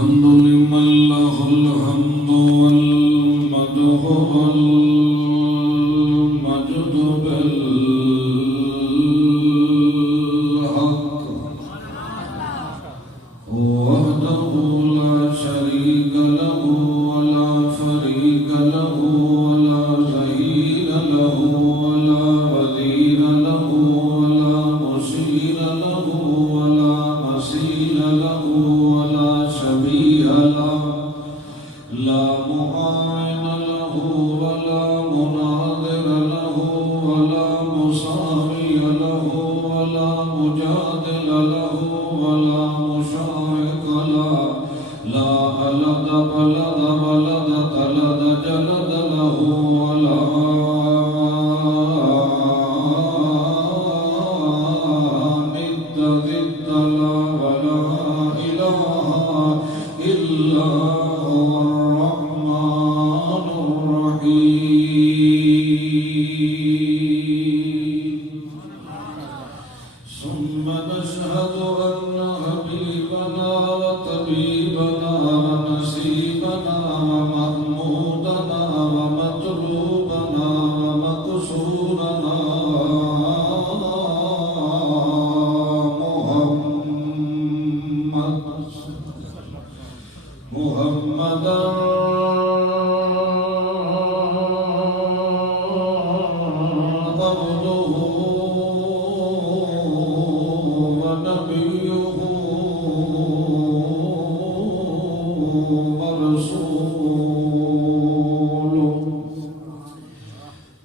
الحمد لمن له الحمد والمدح والمجد بالحق وحده لا شريك له ولا فريق له ولا ظهير له ولا وزير له ولا مشير له ولا مسير له ولا شبيه له لا معاون له ولا مناظر له ولا مساوي له ولا مجادل له ولا مشارك له لا ألد بلد ولد تلد جلد له ولا ند ضد له ولا إله إلا هو الرحمن الرحيم ثم نشهد أن حبيبنا وطبيبنا ونسيبنا ومحمودنا ومطلوبنا ومقصودنا محمدا عبده ونبيه ورسوله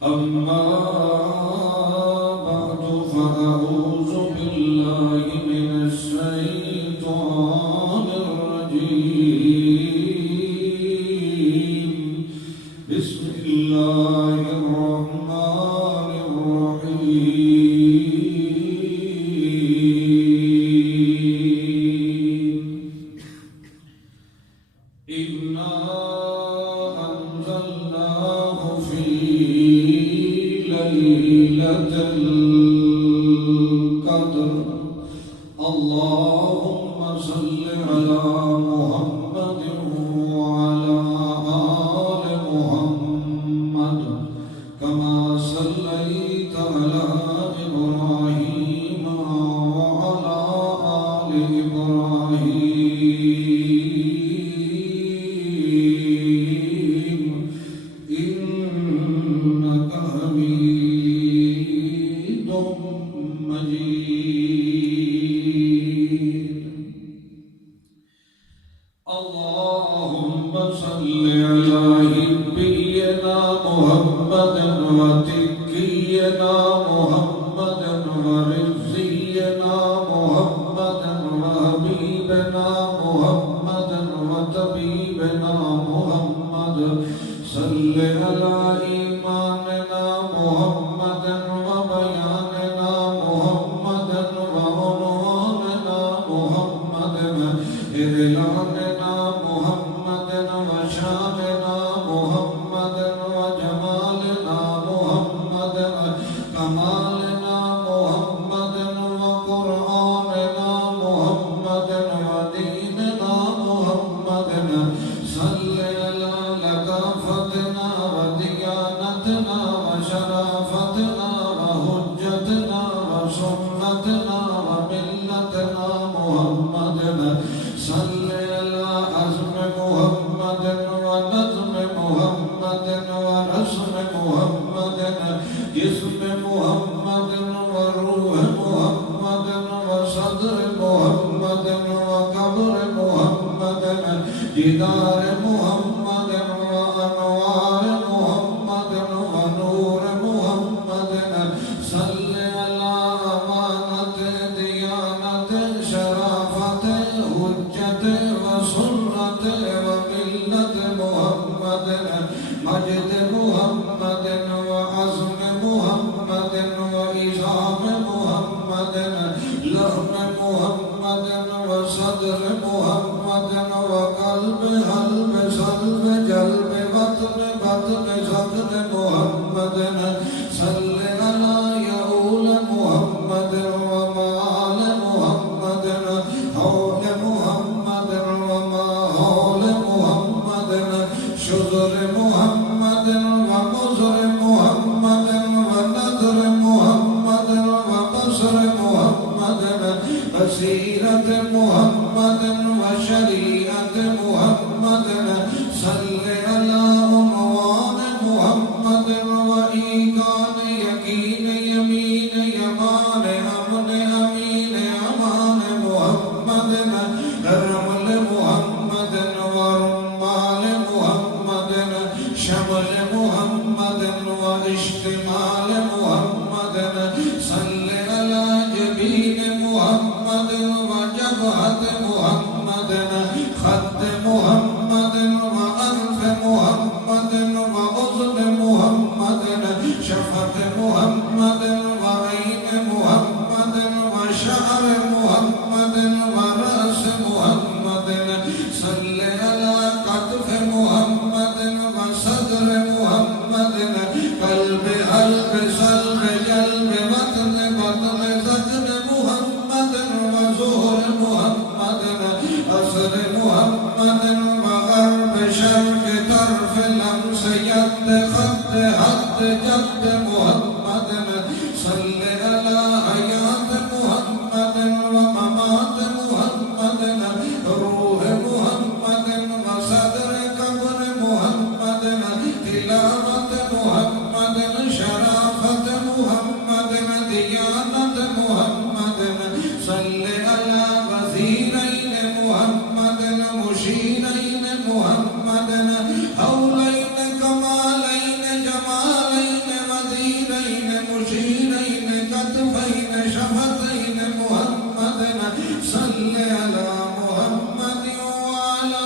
أما بعد فأعوذ بالله من الشيطان الرجيم بسم الله الرحمن الرحيم إنا أنزلناه في ليلة القدر اللهم صل على محمد وعلى آل محمد كما صليت على إبراهيم وعلى آل إبراهيم إنك حميد مجيد اللهم صل على نبينا محمد وتقينا محمد ورزقنا محمد وحبيبنا محمد وطبيبنا محمد صل على إيماننا محمد وبياننا محمد وعنواننا محمد إعلاننا محمد وشاننا محمد وجمالنا محمد كمالنا محمد وقرآننا محمد وديننا محمد صل على لطافتنا وديانتنا وشرافتنا وحجتنا وسنتنا وملتنا محمد صل على عزم محمد ونظم محمد ورسم محمد جسم محمد وروح محمد وصدر محمد وقبر محمد جدار محمد وأنوار محمد ونور محمد صل على أمانة ديانة شرافة حجة وسنة وملة محمد مجد محمد وعزم محمد وإزام محمد لحم محمد وصدر محمد وقلب قلب صلب جلب بطن بطن صدر محمد صل على يؤول محمد ومال محمد حول محمد وما شذر محمد ومزر محمد ونذر محمد وبصر محمد بصيرة محمد وشريعة محمد صل على عنوان محمد وإيقان يقين يمين يمان أمن أمين أمان محمد رمل محمد ورمال محمد شمل محمد واشتمال محمد صل على جبين محمد وجبهة محمد خد محمد وأنف محمد وأذن محمد شفة محمد وعين محمد وشعر محمد ورأس محمد صل على كتف محمد وصدر محمد قلب قلب صلب جلب بطن بطن ذكر محمد وزهر محمد أصر محمد وغرب شرق طرف لمس يد خد حد جد محمد صل على حياة محمد وممات محمد روح محمد وصدر قبر محمد تلاوة محمد شرافة محمد ديانة محمد صل على وزيرين محمد مشيرين محمد هولين كمالين جمالين وزيرين مشيرين كتفين شفتين محمد صل على محمد وعلى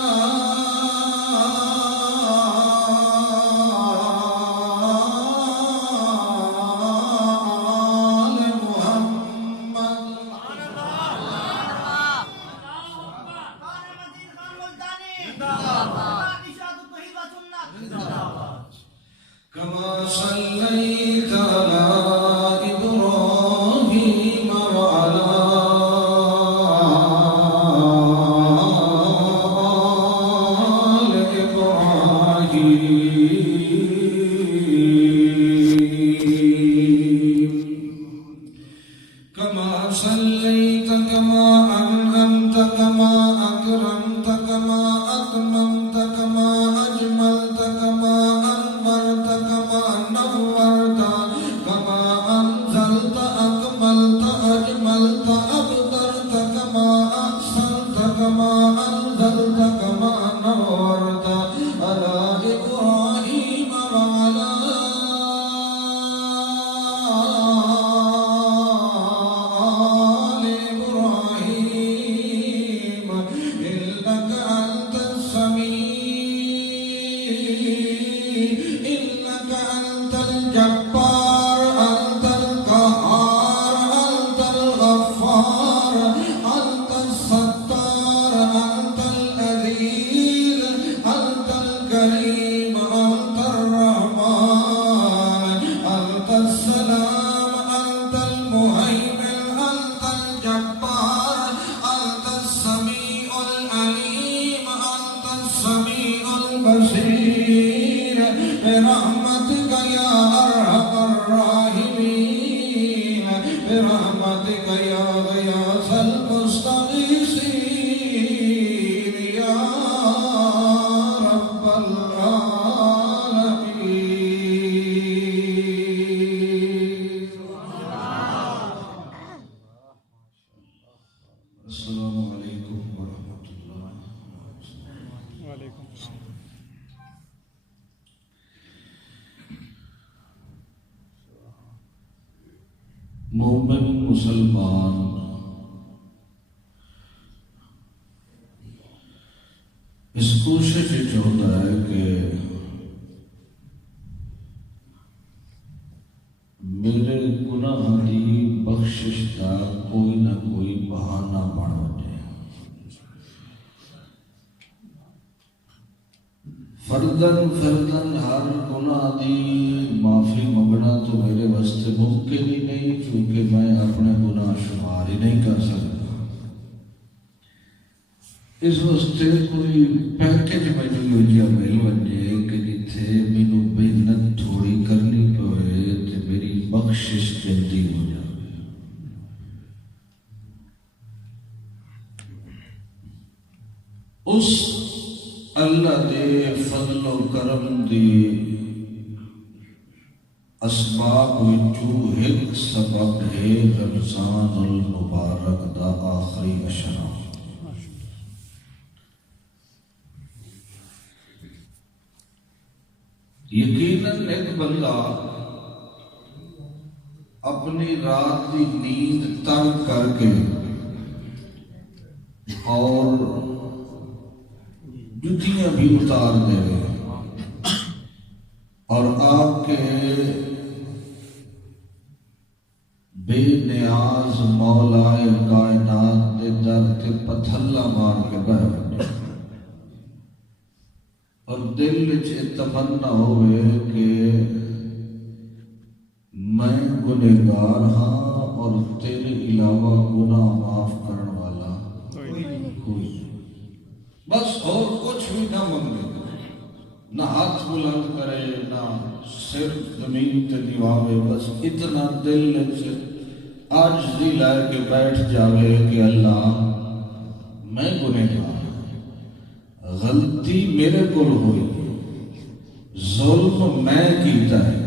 آل محمد كما صليت على إبراهيم وعلى آل إبراهيم كما صليت كما أنعمت كما أكرمت كما أتممت كما أجملت كما أنورت كما نورت كما أنزلت أكملت أجملت أبدرت كما أحسنت كما أنزلت كما نورت على إبراهيم وعلى آل إبراهيم إنك أنت السميع إنك أنت الجبار أنت القهار أنت الغفار أنت الستار أنت العزيز أنت الكريم أنت الرحمن أنت السلام أنت المهيمن أنت الجبار أنت السميع العليم أنت السميع البصير برحمتك يا أرحم الراحمين برحمتك يا غياث المستغيثين يا رب العالمين. السلام عليكم ورحمة الله. وعلیکم السلام. مومن مسلمان اس کوشش ہوتا ہے کہ میرے گناہ دی بخشش کا کوئی نہ کوئی بہانہ بن وجے. فردن ہر گناہ دی معافی منگنا تو میرے واسطے ممکن ہی نہیں، کیونکہ میں اپنے گناہ شمار ہی نہیں کر سکتا. اس واسطے کوئی پیکج مینو یہ مل وجے اس اللہ دے فضل و کرم دی اسباب وچوں ایک سبب ہے رمضان المبارک دا آخری اشرا۔ یقیناً ایک بندہ اپنی رات کی نیند ترک کر کے اور جتیاں بھی اتار دے اور آپ کے بے نیاز مولا کائنات دے در تے پتھلا مار کے بہ بٹے اور دل وچ تمنا ہوئے کہ میں گنہگار ہاں اور تیرے علاوہ گناہ معاف کرن والا کوئی نہیں، بس اور کچھ بھی نہ منگے، نہ ہاتھ بلند کرے نہ سر زمین تے نواوے، بس اتنا دل سے عاجزی لائے کے بیٹھ جاوے کہ اللہ میں گنہگار، غلطی میرے کو ہوئی، ظلم میں کیتا ہے،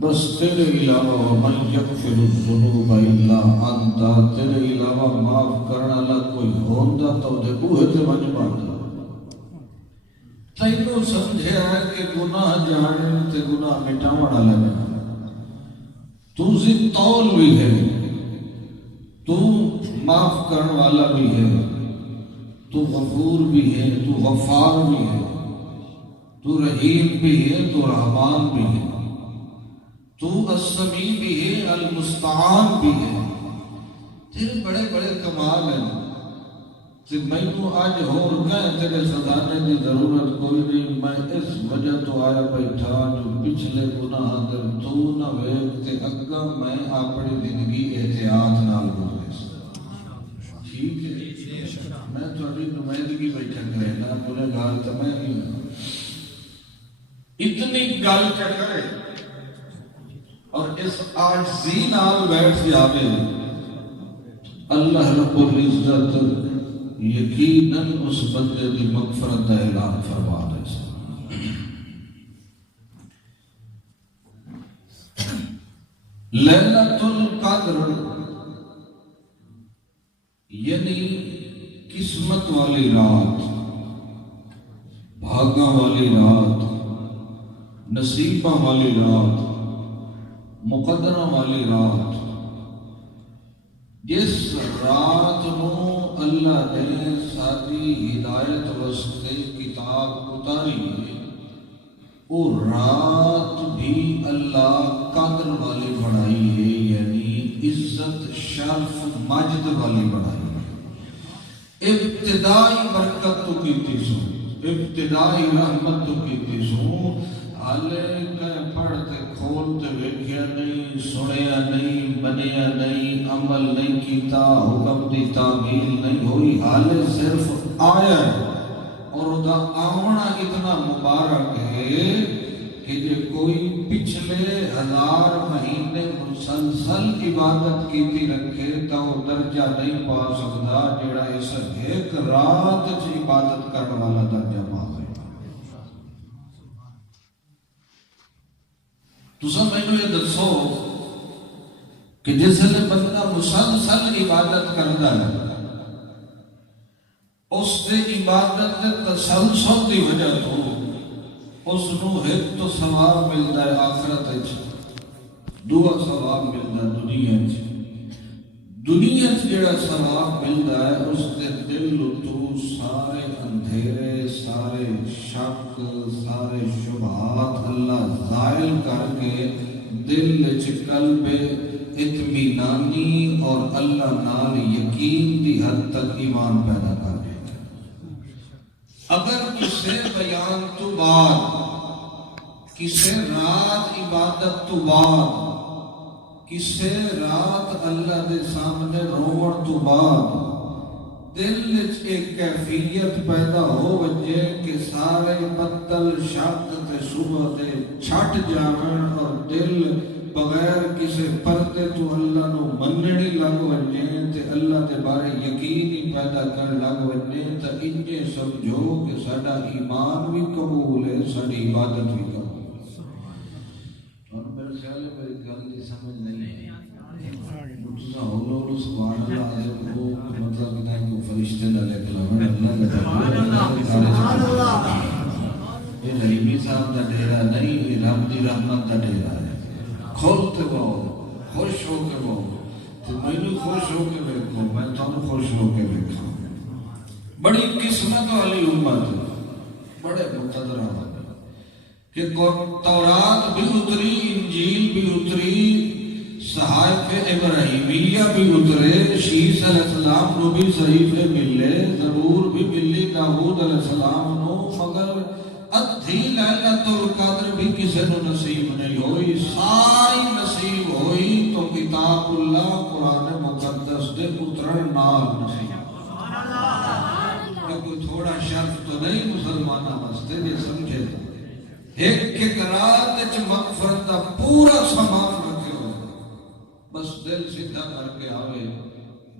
بس تیرے علاوہ ومن یغفر الذنوب الا انت، تیرے علاوہ معاف کرنا والا کوئی ہوندا تو دے بوہے تے ون پاندا۔ تینوں سمجھیا ہے کہ گناہ جانے تے گناہ مٹاون والا نہیں، تو ذی طول بھی ہے، تو معاف کرنے والا بھی ہے، تو غفور بھی ہے، تو غفار بھی ہے، تو رحیم بھی ہے، تو رحمان بھی ہے، تو السمیع بھی ہے، المستعان بھی ہے۔ تیرے بڑے بڑے کمال ہیں کہ میں تو آج ہو رکھا ہے، تیرے خزانے کی ضرورت کوئی نہیں، میں اس وجہ تو آیا بیٹھا جو پچھلے گناہ در تو نہ ویکھتے اگا میں اپنی زندگی احتیاط نال گزرے۔ ٹھیک ہے، میں تھوڑی نمائندگی بیٹھا کرے نا، گنہگار تو میں نہیں ہوں، اتنی گل کرے اور اس عاجزی نال بیٹھ جاوے، اللہ رب العزت یقیناً اس بندے دی مغفرت کا اعلان فرما دے۔ لیلۃ القدر یعنی قسمت والی رات، بھاگاں والی رات، نصیباں والی رات، مقدرہ والی رات، جس رات نو اللہ نے ساری ہدایت واسطے کتاب اتاری ہے، وہ رات بھی اللہ قدر والی بنائی ہے، یعنی عزت شرف مجد والی بنائی ہے۔ ابتدائی برکت تو کیتی سو، ابتدائی رحمت تو کیتی سو، حالے کہیں پڑھتے کھولتے ویکھیا نہیں، سنیا نہیں، منیا نہیں، عمل نہیں کیتا، حکم دی تعمیل نہیں ہوئی، حالے صرف آیا ہے اور دا آونا اتنا مبارک ہے کہ جو کوئی پچھلے 1000 مہینے مسلسل عبادت کیتی رکھے تو وہ درجہ نہیں پا سکتا جڑا اس ایک رات چ عبادت کرنے والا درجہ پا گئے۔ تسا مینوں یہ دسو کہ جس لئے بندہ مسلسل عبادت کرتا ہے، اس دے عبادت دے تسلسل دی وجہ تو اس نو ایک تو ثواب ملتا ہے آخرت وچ، دوسرا ثواب ملتا ہے دنیا وچ۔ دنیا وچ جڑا ثواب ملتا ہے اس دے دل تو سارے اندھیرے، سارے شک، سارے شبہات اللہ زائل کر کے دل وچ قلب اطمینانی اور اللہ نال یقین دی حد تک ایمان پیدا کر دے۔ اگر کسے بیان تو بعد، کسے رات عبادت تو بعد، کسے رات اللہ دے سامنے روڑ تو بعد دل وچ ایک کیفیت پیدا ہو وجے کہ سارے بدل شک تے صبح تے چھٹ جاون اور دل بغیر کسے پردے تو اللہ نو مننی لگ وجے تے اللہ دے بارے یقین ہی پیدا کر لگ ونے تو انجے سمجھو کہ ساڈا ایمان بھی قبول ہے ساری عبادت بھی قبول ہے. اور میرے خیال ہے میری گل کی سمجھ نہیں ہے. تساں ہولو سبحان اللہ علیہ کو مطلب کہ کو فرشتے دا لے کلام اللہ سبحان اللہ. یہ رحیمی صاحب دا ڈیرا نہیں، یہ رب دی رحمت دا ڈیرا ہے. کھولتے باؤ خوش ہو کے باؤ تو میں خوش ہو کے دیکھو، میں تمہیں خوش ہو کے دیکھا. بڑی قسمت والی امت، بڑے مقدر کہ تورات بھی اتری، انجیل بھی اتری، صحائف ابراہیمیہ بھی اترے، شیس علیہ السلام نو بھی صحیفے ملے، زبور بھی ملی داؤد علیہ السلام نو، مگر ادھی لیلۃ القدر بھی کسی نو نصیب نہیں ہوئی. ساری نصیب ہوئی تو کتاب اللہ قرآن مقدس دے اترن نال نصیب. کوئی تھوڑا شرط تو نہیں مسلمانہ واسطے یہ سمجھے. ایک رات وچ مغفرت دا پورا سامان رکھے ہوئے، بس دل سیدھا کر کے آوے،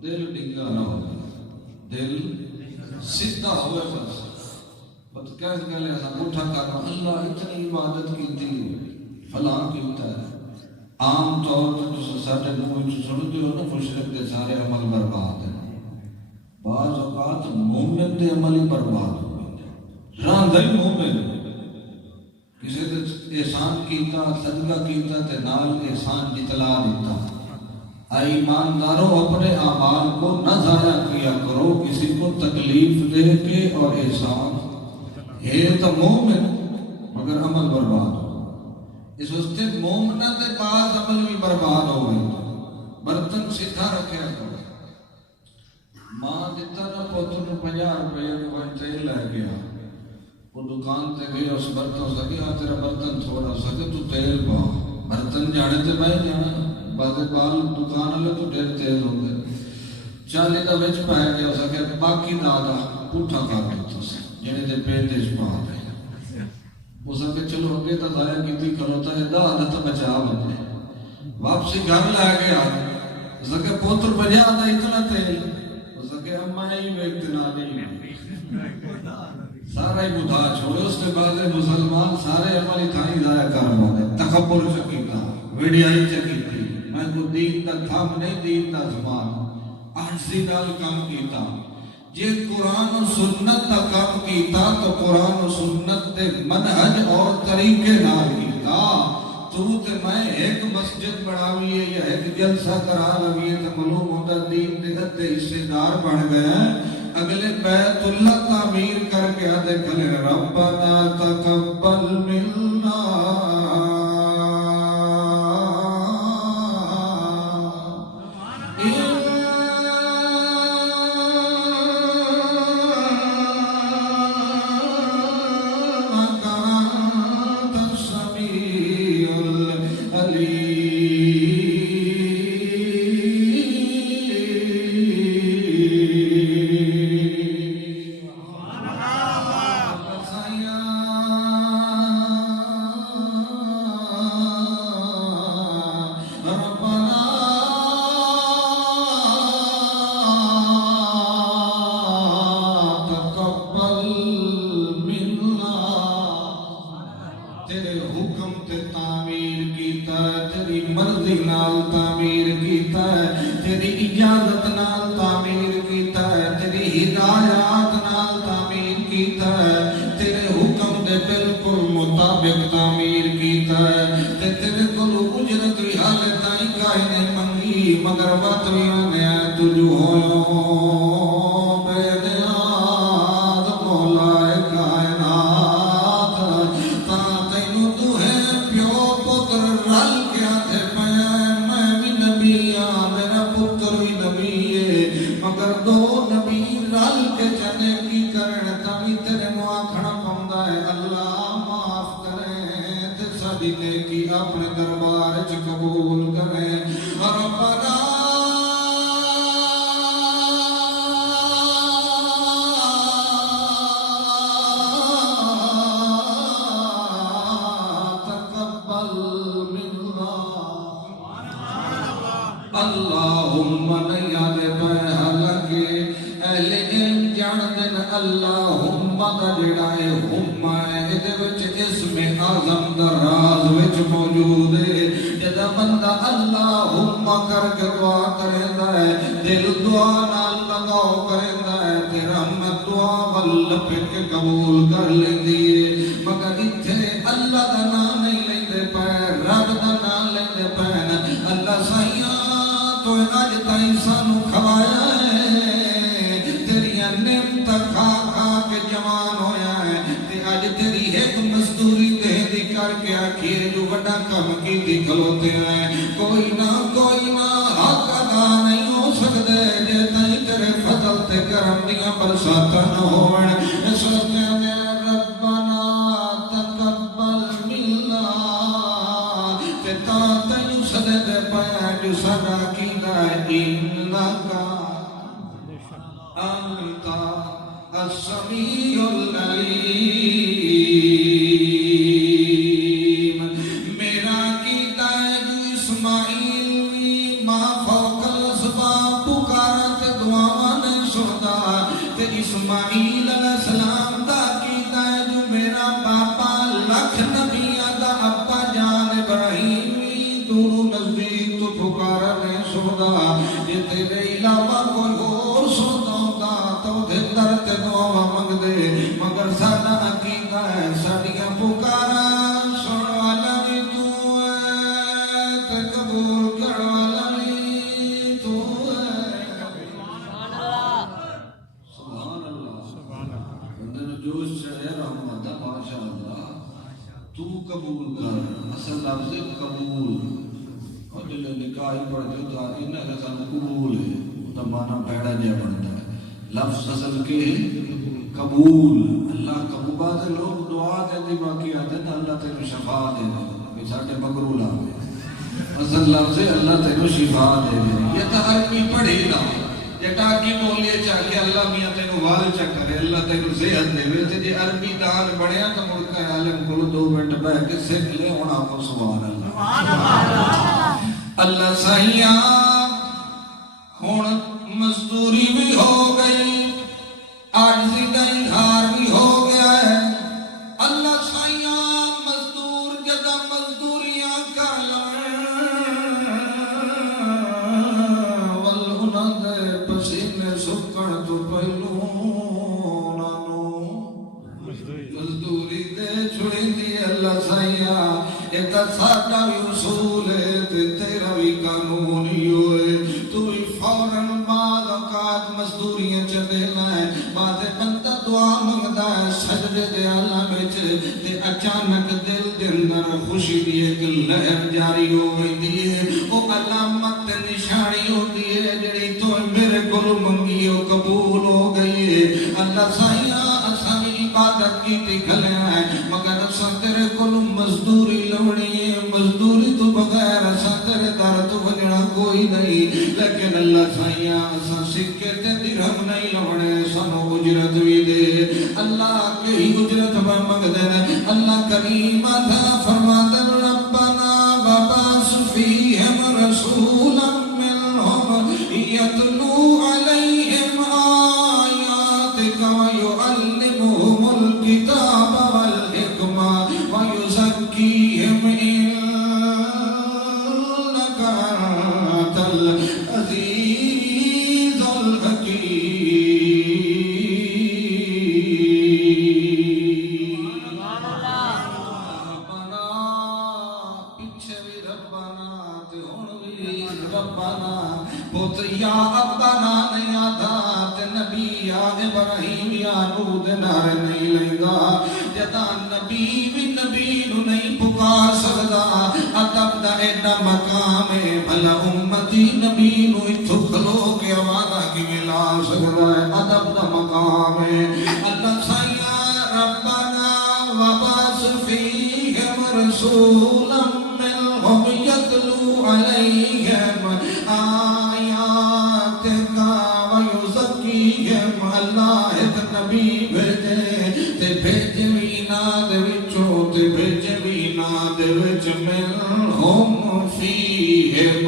دل ڈنگا نہ ہو، دل سیدھا ہوئے. بس کہہ گلے ایسا اٹھا کرنا اللہ اتنی عبادت کی تھی فلاں کیتا ہے. عام طور پر ساڈے منہ سنتے ہو نا مشرک دے سارے عمل برباد ہیں. بعض اوقات مومن دے عمل ہی برباد ہو گئے. راندہ ہی مومن کسی نے احسان کیتا، صدقہ کیتا تے نال احسان جتلا دیتا. اے ایمانداروں اپنے اعمال کو نہ ضائع کیا کرو کسی کو تکلیف دے کے اور احسان. یہ تو مومن مگر عمل برباد ہو. اس واسطے مومنہ دے بعض عمل بھی برباد ہو گئے. برتن سیدھا رکھے کرو. ماں دیتا نا پوتر نے 50 روپے کوئی تیل لے گیا، وہ دکان تے گئی اس برتن سکے ہاں تیرا برتن تھوڑا سکے تو تیل پا. برتن جانے تے بھائی جانا بعد بال دکان لے تو ڈیر تیل ہو گئے 40 دا وچ پہ گیا سکے باقی دادا پوٹھا کر دیتا سے جنہیں دے پیٹش پا دے. وہ سکے چلو اگے تا ضائع کیتی کروتا ہے دادا تا بچا بنے. واپسی گھر لے گیا سکے پوتر 50 دا اتنا تیل کہ اماں ہی ویکتنا نہیں سارا ہی بدھا چھوڑے. اس کے بعد مسلمان سارے عملی تھانی ضائع کر والے تکبر چکیتا ویڈیائی چکیتی. میں کو دین دا تھام نہیں، دین دا زمان احسی نال کام کیتا. جے قرآن و سنت دا کام کیتا تو قرآن و سنت دے منہج اور طریقے نال کیتا. تو تے میں ایک مسجد بڑھاویے یا ایک جلسہ کرا لگیے تو معلوم ہوتا دین دے ادھے حصے دار بڑھ گئے. اگلے بیت اللہ تعمیر کر کے آدھے کھلے ربنا تقبل منا اپنے دربار قبول کریں. ربنا تقبل منا اللہم نہیں آدھے پہ حلق ہما دا جڑا ہے ہما ہے ادھے وچ اسم اعظم دا راز وچ موجود ہے جدا بندہ اللہم کر کے دعا کریندا ہے دل دعا نال لگاؤ کریندا ہے تے رحمت دعا ول پھر قبول کر لیندی ہے مگر ایتھے اللہ دا نام نہیں لیندے پے رب دا نام لیندے پے اللہ سائیاں تو اج تائیں سانو کھوایا ہے تیریاں نعمت کھا کھا کے جوان ہویا ہے تے اج تیری ایک مزدوری دہندی کر کے آخیر جو بڑا کم کی کھلوتے ہیں کوئی نہ حق ادا نہیں ہو سکتے جے تائیں تیرے فضل تے کرم دیاں برساتاں نہ ہون اس واسطے ربنا تقبل منا تے تا تینوں سجدے پایا جو ساڈا کیدا انکا انت السمیع العلیم میرا کیدا جو اسماعیل بھی ماں فوق الاسباب پکارا تے دعاواں نہیں سندا تے اسماعیل علیہ السلام دا کیدا جو میرا باپا لکھ نبیاں دا ابا جان ابراہیم دور نزدیک تو پکارا نہیں سندا یہ تیرے علاوہ کوئی اور سندا ہوندا تو دے در تے دعا منگ دے مگر ساڈا عقیدہ ہے ساڈیاں پکارا سن والا بھی تو ہے تے قبول کر والا بھی تو ہے سبحان اللہ اندر جوش ہے رحمت ماشاء اللہ تو قبول کر اصل لفظ قبول اور جو نکاح پڑھتے ہو تو انہاں کا سن قبول ہے تو معنی پیڑا جا بنتا ہے لفظ اصل کے قبول اللہ قبول بعض لوگ دعا دیتے باقی آتے ہیں اللہ تیرے شفا دے دے کہ ساڑھے مقرول آگے اصل لفظ اللہ تیرے شفا دے دے یہ تو عربی پڑھی نا یہ ٹاکی بولیے چاہے اللہ میاں تینو وال چکرے اللہ تینو صحت دے ویسے جی عربی دان بڑھیا تو ملکہ عالم کو 2 منٹ بیٹھ کے سکھ لے ہونا کو سبحان اللہ اللہ سائیاں ہون مزدوری بھی ہو گئی عاجزی دا اظہار بھی ہو گیا ہے اللہ سائیاں مزدور جدا مزدوریاں کر سکن تو پہلو مزدوری دے چھوڑی دی اللہ سائیاں ایتا ساڑا بھی اصول ہے تیرا بھی قانونی ہوئے تو بھی فوراً بعد اوقات مزدوریاں چلے لائے بعد بندہ دعا منگتا ہے سجدے دے اللہ بچ تے اچانک دل اندر خوشی دی ایک لہر جاری ہو گئی دیئے وہ علامت نشانی ہوتی ہے جڑی تو میرے گلو منگی ہو قبول ہو گئی اللہ سائیاں اساں بھی عبادت کی تکھلے ہیں مگر اساں تیرے گلو مزدوری لوڑی ہے مزدوری تو بغیر اساں تیرے در تو بجڑا کوئی نہیں لیکن اللہ سائیاں اساں سکے تے درہم نہیں لوڑے سانو اجرت بھی دے اللہ کے ہی اجرت میں منگ دینا اللہ کریم آدھا فرما دے ربنا وبعث فیہم رسولا منہم یتلو علیہم آیاتک ویعلمہم الکتاب والحکمہ ویزکیہم انک انت العزیز الحکیم ربنا پیچھے بھی ربنا تے ہن بھی ربنا پوت یا ابنا نہیں آدھا تے نبی یا ابراہیم یا نوح دے نعرے نہیں لیندا جدا نبی بھی نبی نو نہیں پکار سکدا ادب دا ایڈا مقام ہے بھلا امتی نبی نو ایتھوں کھلو کے آواز کی ملا سکدا ہے ادب دا مقام ہے اللہ سائیاں ربنا وبعث فیہم رسولا منہم یتلو علیہم آیاتک ویزکیہم اللہ ایک نبی بھیجے تے بھیجوینا دے وچوں تے بھیجوینا دے وچ منہم فیہم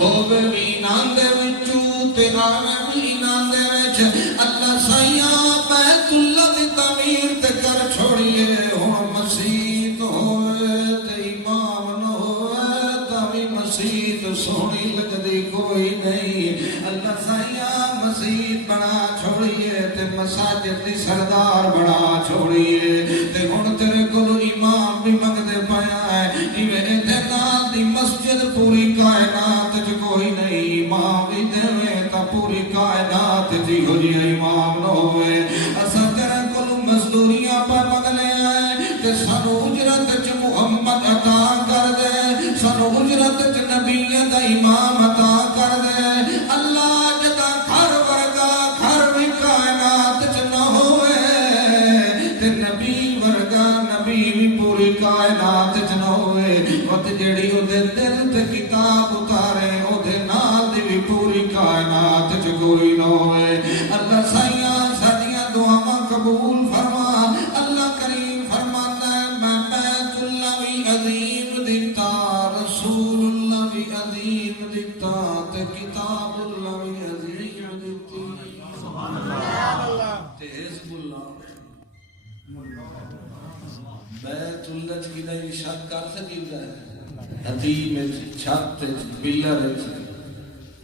ہووینا دے وچوں تے آوے بھی انہاں دے وچ اللہ سائیاں بیت اللہ دی تعمیر تے کر چھوڑیے ہن مسجد ہوئے تے امام نہ ہوئے تاوی مسجد سونی لگدی کوئی نہیں اللہ سائیاں مسجد بنا چھوڑیے تے مساجد دی سردار بنا چھوڑیے تے ہن تیرے کول امام بھی منگدے پیا ہے ایویں ایتھے نال دی مسجد پوری کائنات وچ کوئی نہیں امام بھی دے تا پوری کائنات دی ہو جی امام نہ ہوئے اساں تیرے کول مزدوریاں پہ منگلے آئے تے سانو اجرت وچ محمد عطا کر دے سانو اجرت وچ نبی دا امام عطا کر دے اللہ جدا گھر ورگا گھر بھی کائنات وچ نہ ہوئے تے نبی ورگا نبی بھی پوری کائنات وچ نہ ہوئے وقت جیڑی او دے دل تے کتاب اتارے او دے نال دی بھی پوری کائنات وچ کوئی نہ ہوئے اللہ سائیاں ساڈیاں دعاواں قبول فرما اللہ کریم فرماتا ہے میں بیت اللہ بھی عظیم دیتا رسول اللہ بھی عظیم دیتا تے کتاب اللہ بھی عظیم دیتی تے حزب اللہ بیت اللہ کی نہیں شک کر سکتا ہے عظیم چھت پلر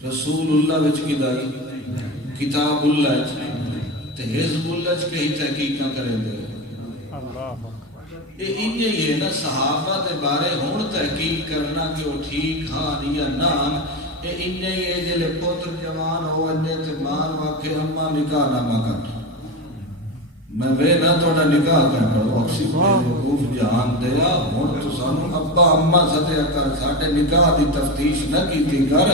رسول اللہ وچ کی دائی کتاب اللہ تے حزب اللہ وچ کئی تحقیقاں کریں دے اللہ یہ انجے ہے نا صحابہ دے بارے ہون تحقیق کرنا کہ وہ ٹھیک ہاں یا نہ یہ انجے ہے جلے پوتر جوان ہو انجے تے مان واقع اما نکاح نامہ کرنا میں وے نہ توڑا نکاح کرنا اکسی وقوف جہان دیا ہون تو سانو ابا اما صدیہ کر ساڑھے نکاح دی تفتیش نہ کی تھی کر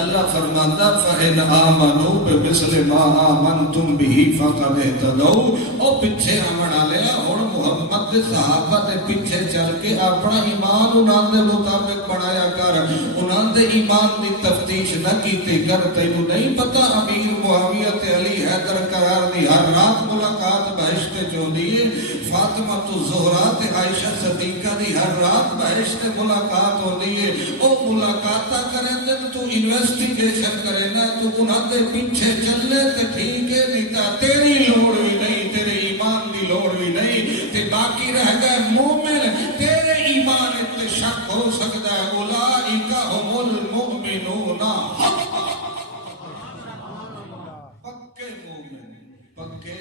اللہ فرماندہ فَإِنْ آمَنُوا بِمِثْلِ مَا آمَنْتُمْ بِهِ فَقَدْ اهْتَدَوْا او پچھے آمنا لیا اور محمد دے صحابہ دے پچھے چل کے اپنا ایمان انہاں دے مطابق بڑھایا کر انہاں دے ایمان دی تفتیش نہ کی تھی کر تینو نہیں پتا امیر معاویہ تے علی حیدر قرار دی ہر رات ملاقات بہشت چون دیئے فاطمہ تو زہرا تے عائشہ صدیقہ دی ہر رات بہشت ملاقات ہو دیئے او ملاقاتہ کریں دن تو انویسٹیگیشن کریں نا تو انہاں دے پیچھے چلے تے ٹھیک ہے دیتا تیری لوڑ بھی نہیں تیرے ایمان دی لوڑ بھی نہیں تے باقی رہ گئے مومن تیرے ایمان تے شک ہو سکتا ہے اولئک هم المؤمنون پکے مومن پکے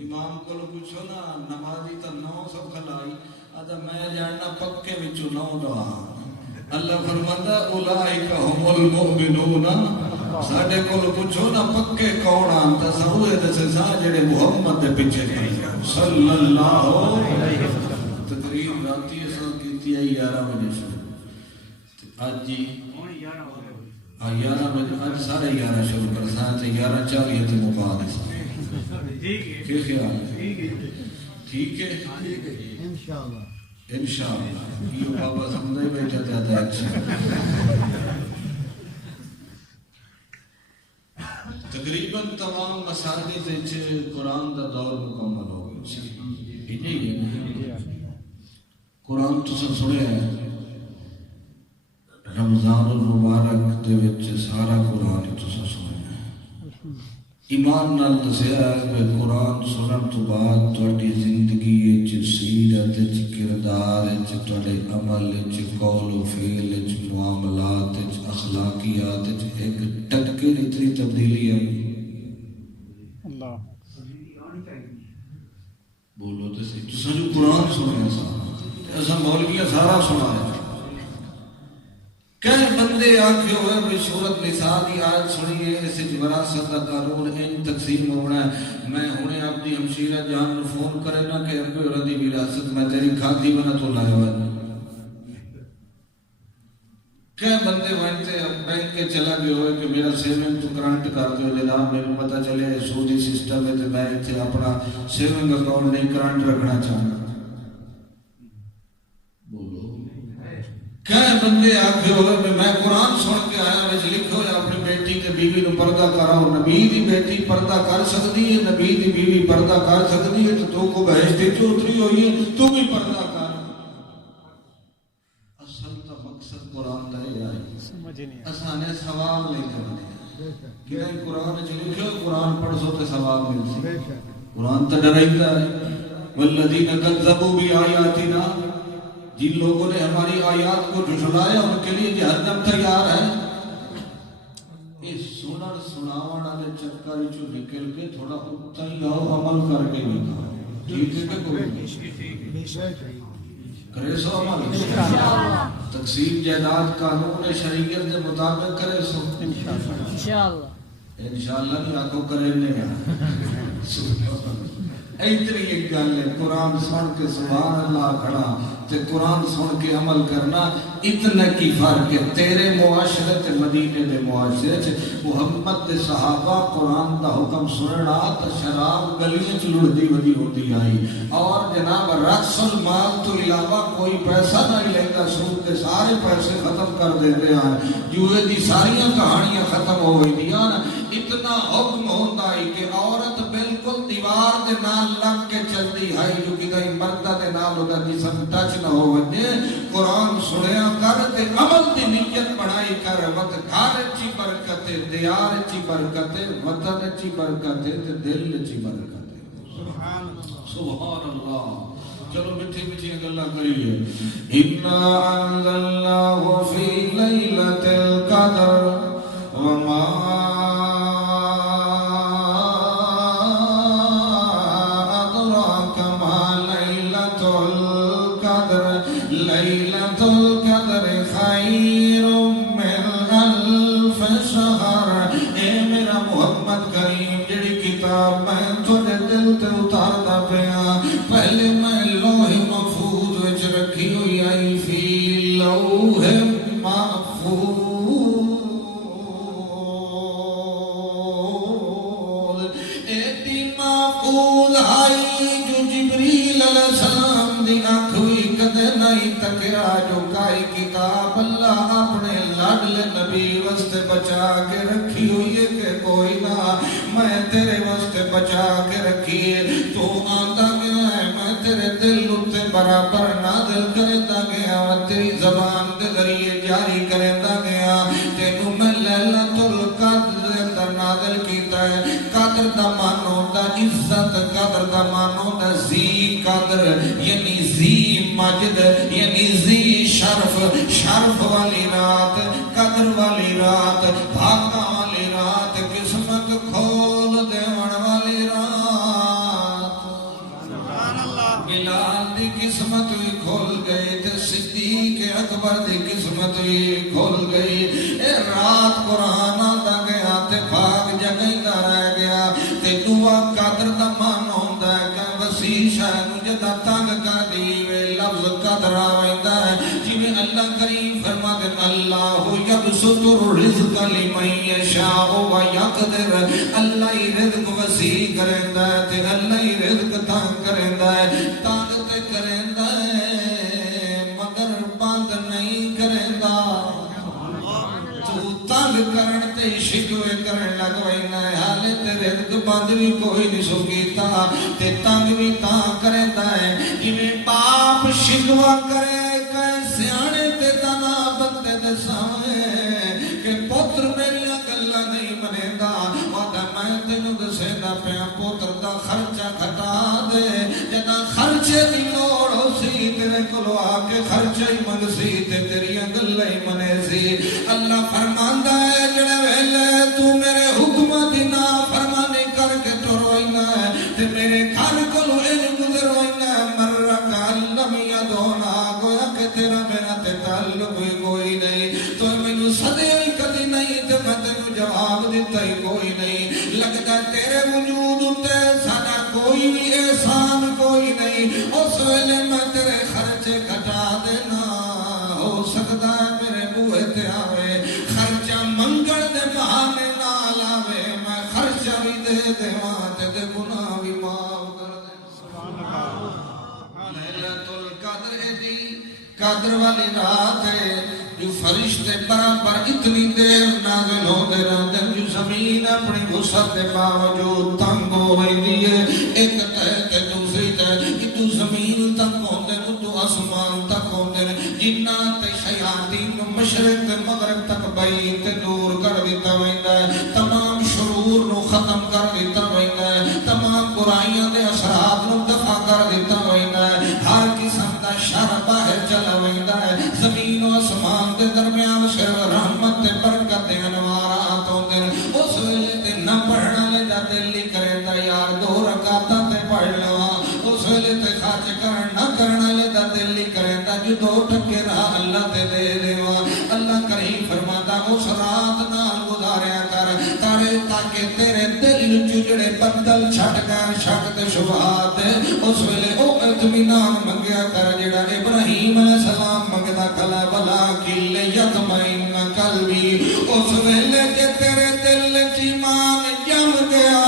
امام کو پوچھو نا نمازی تا 900 کھلائی ادا میں جاننا پکے وچوں 9 دعا اللہ فرماتا اولئک هم المؤمنون ساڈے کول پوچھو نا پکے کون آن تا سوے تے سا جڑے محمد دے پیچھے کھڑے صلی اللہ علیہ وسلم تقریر راتی اساں کیتی ہے 11 بجے شروع اج جی 11 بجے اج 11:30 شروع کر سا تے 11:40 تے مکا دے کیا خیال ہے ٹھیک ہے انشاءاللہ انشاءاللہ یہ بابا سمجھے بیٹھا جاتا ہے اچھا تقریباً تمام مساجد وچ قرآن دا دور مکمل ہو گیا ہے قرآن تساں سنیا ہے رمضان المبارک دے وچ سارا قرآن تساں سنیا ایمان نال دسیا ہے کہ قرآن سنن تو بعد تہاڈی زندگی وچ سیرت وچ کردار وچ تہاڈے عمل وچ قول و فعل وچ معاملات وچ اخلاقیات وچ ایک ٹکے اتنی تبدیلی آئی اللہ بولو تے صحیح تساں جو قرآن سنیا سارا اساں مولویاں سارا سنایا کئی بندے آکھے ہوئے بھی سورت نساء دی آیت سنیے اسے وراثت دا قانون ان تقسیم ہونا ہے میں ہونے اپنی ہمشیرہ جان نو فون کرے نا کہ ابے اور دی وراثت میں تیری کھاتی بنا تو لائے ہوئے کئی بندے وانتے بینک کے چلا گئے ہوئے کہ میرا سیونگ تو کرنٹ کر دو جناب میرے پتہ چلے سودی سسٹم ہے تو میں اتنے اپنا سیونگ اکاؤنٹ نہیں کرنٹ رکھنا چاہوں کئی بندے آکھے ہوئے میں قرآن سن کے آیا وچ لکھو یا اپنی بیٹی کے بیوی نو پردہ کراؤ نبی دی بیٹی پردہ کر سکتی ہے نبی دی بیوی پردہ کر سکتی ہے تو کو بہشت جو اتری ہوئی ہے تو بھی پردہ کر اصل تا مقصد قرآن دا ہے سمجھ نہیں اساں نے ثواب لے کے بنے کہ نہیں قرآن چ لکھو قرآن پڑھ سو تے ثواب ملسی قرآن تو ڈرائیتا ہے والذین کذبوا بآیاتنا جن لوگوں نے ہماری آیات کو جھٹلایا ان کے لیے جہنم تیار ہے اس سنن سناون والے چکر چوں نکل کے تھوڑا اتنا ہی آؤ عمل کر کے دکھاؤ ٹھیک ہے کہ کوئی کرے سو عمل تقسیم جائیداد قانون شریعت کے مطابق کرے سو انشاءاللہ نہیں آگو کرے نہیں اتنی ایک گل ہے قرآن سن کے سبحان اللہ کھڑا تے قرآن سن کے عمل کرنا اتنا کی فرق ہے تیرے معاشرے تے مدینے دے معاشرے چ محمد دے صحابہ قرآن دا حکم سننا تے شراب گلیاں چ لڑدی ودی ہوتی آئی اور جناب رقص المال تو علاوہ کوئی پیسہ نہیں لیندا سود کے سارے پیسے ختم کر دیندے ہیں جوئے دی ساریاں کہانیاں ختم ہو گئیاں اتنا حکم ہوندا ہے کہ عورت بالکل دیوار دے نال لگ کے چلدی ہے جو کدی مردہ دے نال ہوتا جسم ٹچ نہ ہو وجے قرآن سنیا کر تے عمل دی نیت بڑھائی کر وقت گھر چی برکت دیار چی برکت وطن چی برکت تے دل چی برکت سبحان اللہ چلو مٹھی مٹھی گلاں کریے انا انزلناہ فی لیلۃ القدر وما جو کائی کتاب اللہ اپنے لاڈلے نبی واسطے بچا کے رکھی ہوئی ہے کہ کوئی نہ میں تیرے واسطے بچا کے رکھی ہے تو آندا گیا ہے میں تیرے دل اتے برابر نازل کرتا گیا تیری زبان دے ذریعے جاری کرتا گیا تینوں میں لیلۃ القدر اندر نازل کیتا ہے قدر دا معنی ہوتا عزت قدر دا معنی ہوتا زی قدر یعنی زی مجد یعنی زی شرف شرف والی رات قدر والی رات بھاگا والی رات قسمت کھول دیون والی رات بلال دی قسمت بھی کھول گئی تے صدیق اکبر دی قسمت بھی کھول گئی اے رات قرآن آتا گیا تے بھاگ جگہ رہ گیا تے دعا قدر دا مان ہوندا ہے کہ وسیع شاہ جدا تنگ کر دی لفظ قدر آویندا ہے جویں اللہ کریم فرماتے ہیں اللہ یبسط الرزق لمن یشاء و یقدر اللہ ہی رزق وسیع کریندا ہے تے اللہ ہی رزق تنگ کریندا ہے تنگ تے کریندا ہے مگر بند نہیں کریندا تو تنگ کرن تے شکوے کرن لگ وینا ہے حالے تے رزق بند بھی کوئی نہیں سو کیتا تے تنگ بھی تاں کریندا ہے جویں باپ شکوا کرے کہ سیانے تے تنا بندے دے سامنے کہ پتر میری گلاں نہیں منیندا ودا میں تینوں دسیندا پیا پتر دا خرچہ گھٹا دے جدا خرچے دی لوڑ ہو سی تیرے کولو آ کے خرچہ ہی منگ سی تے تیری گلاں ہی منے سی اللہ فرماندا ہے جڑے ویلے تو میرے حکم دی نافرمانی کر کے ٹر وینا ہے تے میرے گھر کولو این گزر وینا ہے مرک لم یدونا گویا کہ تیرا میرا تے تعلق کوئی نہیں تو مینوں سدے کدی نہیں تے میں تینوں جواب دیتا ہی کوئی نہیں لگتا تیرے وجود تے ساڈا کوئی بھی احسان کوئی نہیں اس ویلے میں تیرے خرچے گھٹا دینا ہو سکتا ہے میرے بوئے تے آوے خرچہ منگل دے بہانے نال آوے میں خرچہ بھی دے دیواں تے گناہ بھی معاف کر دے لیلۃ القدر دی قدر والی رات ہے جو فرشتے برابر اتنی دیر نازل ہوتے رہتے جو زمین اپنی وسعت کے باوجود تنگ ہو رہی ہے ایک تہ تے دوسری تہ تو زمین تک ہوندے تو آسمان تک ہوندے جنات تے شیاطین مشرق تے مغرب تک بعید تے دور کر دیتا ویندا ہے ویلے تے خرچ کرنا کرنا لے دا دل نہیں کریندا جو دو ٹکے راہ اللہ تے دے دیواں اللہ کریم فرماتا اس رات نال گزاریا کر تاکہ تیرے دل وچ جڑے بدل چھٹ گئے شک تے شبہات اس ویلے او اطمینان منگیا کر جڑا ابراہیم علیہ السلام منگدا کلا بلا کل یطمئن قلبی اس ویلے جے تیرے دل وچ ایمان جم گیا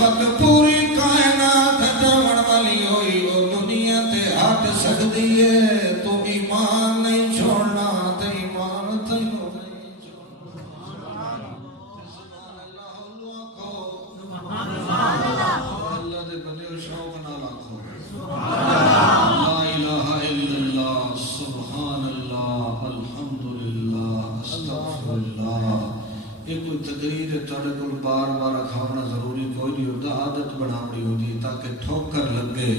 وقت پوری کائنات ہٹاون والی ہوئی او دنیا تے ہٹ سکدی ہے تو ایمان نہیں چھوڑنا تے ایمان تینوں نہیں چھوڑنا سبحان اللہ اللہ دے بندے شوق نال آکھو لا الہ الا اللہ سبحان اللہ الحمدللہ استغفر اللہ یہ کوئی تقریر ہے تھوڑے کو بار بار کھانا ضروری کوئی نہیں ہوتا عادت بناوڑی ہوتی تاکہ ٹھوکر لگے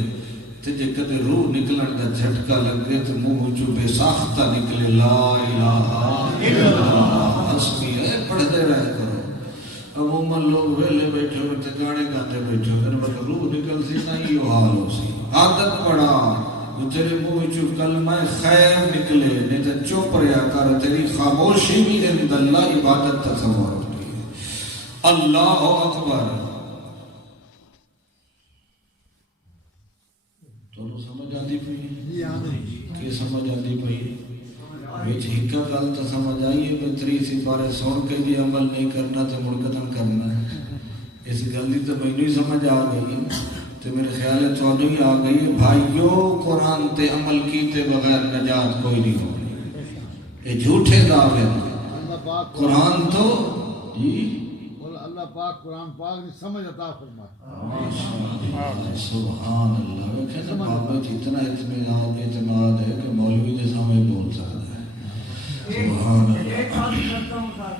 تے جے کدے روح نکلن دا جھٹکا لگے تے منہ وچوں بے ساختہ نکلے لا الہ الا اللہ حسبی ہے پڑھتے رہ کرو عموماً لوگ ویلے بیٹھے ہوئے تے گانے گاتے بیٹھے ہوئے مگر روح نکل سی نہ یہ حال ہو سی عادت بڑا جو تیرے منہ وچوں کلمہ خیر نکلے نہیں تے چپ رہیا کر تیری خاموشی بھی عند اللہ عبادت تصور ہوتی ہے اللہ اکبر تو سمجھ آتی پئی کہ سمجھ آتی پئی وچ ایک گل تو سمجھ آئی ہے بہتری سی بارے سن کے بھی عمل نہیں کرنا تے منقطع کرنا ہے اس گل دی تو مینوں ہی سمجھ آ گئی تو میرے خیال ہے تھوڑی ہی آ گئی ہے بھائیو قرآن تے عمل کیتے بغیر نجات کوئی نہیں ہونی یہ جھوٹے دعوے قرآن تو جی اللہ پاک قرآن پاک نے سمجھ عطا فرمائے سبحان اللہ وہ کہتے ہیں بابا جتنا اعتماد ہے کہ مولوی کے سامنے بول سکتا ہے سبحان اللہ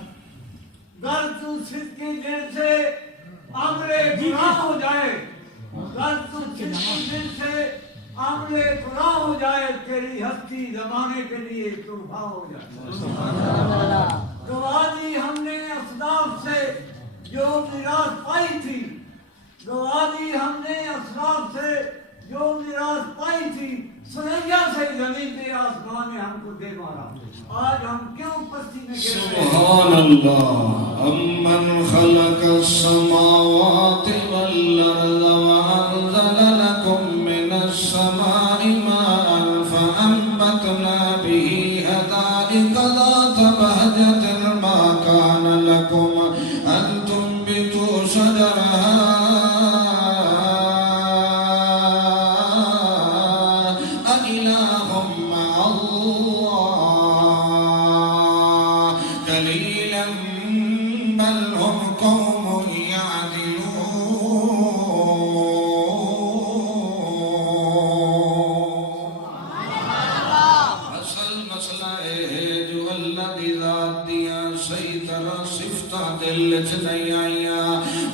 گر تو صدقے دل سے عمرے گناہ ہو جائے گر تو صدقے دل سے عمرے گناہ ہو جائے تیری ہستی زمانے کے لیے تحفہ ہو جائے گواہ دی ہم نے اسلاف سے جو میراث پائی تھی گواہ دی ہم نے اسلاف سے جو میراث پائی تھی سنیا سے زمین پہ آسمان نے ہم کو دے مارا آج ہم کیوں پستی میں گر رہے ہیں سبحان اللہ امن خلق السماوات والارض وانزل لكم من السماء ماء فانبتنا به حدائق ذات بهجة ما كان لكم ان تنبتوا شجرها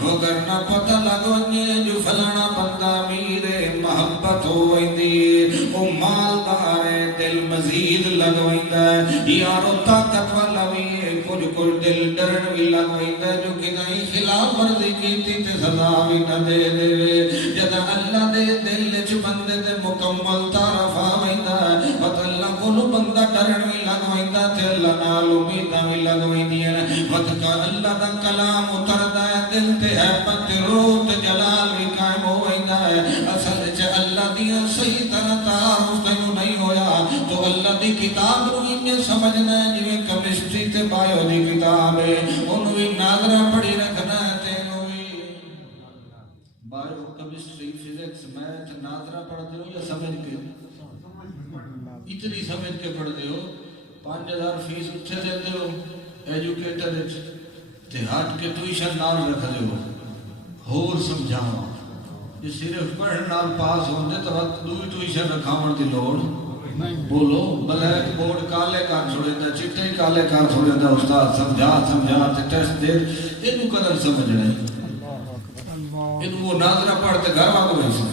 وگرنا پتہ لگونے جو فلانا بندہ میرے محبت ہوئیندی او مالدار ہے دل مزید لگوئیندہ یارو طاقت والا بھی ہے کچھ دل ڈرن بھی لگوئیندہ جو کہ نہیں خلاف ورزی کیتی تے سزا بھی نہ دے دے جدا اللہ دے دل چ بندے دے مکمل تعارف آوئیندہ وقت اللہ کو بندہ ڈرن بھی لگوئیندہ تے اللہ نال امیدہ بھی لگوئیندی ہے وقت کا اللہ دا کلام اتردہ ہے دل تے ہے پت روت جلال بھی قائم ہوئیندہ ہے اصل چے اللہ دیا صحیح طرح تعارف تینوں نہیں ہویا تو اللہ دی کتاب رو انہیں سمجھنا ہے جویں کیمسٹری تے بایو دی کتاب ہے انہوں بھی ناظرہ پڑھی رکھنا ہے تینوں بھی بایو کیمسٹری فزکس میتھ ناظرہ پڑھتے ہو یا سمجھ کے اتنی سمجھ کے پڑھتے ہو 5000 فیس اٹھے دیتے ہو ایجوکیٹر تے ہٹ کے ٹیوشن نال رکھ دے ہور سمجھاؤ یہ صرف پڑھن نال پاس ہوندے تو وقت دوئی ٹیوشن رکھاون دی لوڑ بولو بلیک بورڈ کالے کر چھوڑیندا چٹے کالے کر چھوڑیندا استاد سمجھا تے ٹیسٹ دے اینو قدر سمجھنا اینو وہ ناظرہ پڑھ تے گھر واگ ویسے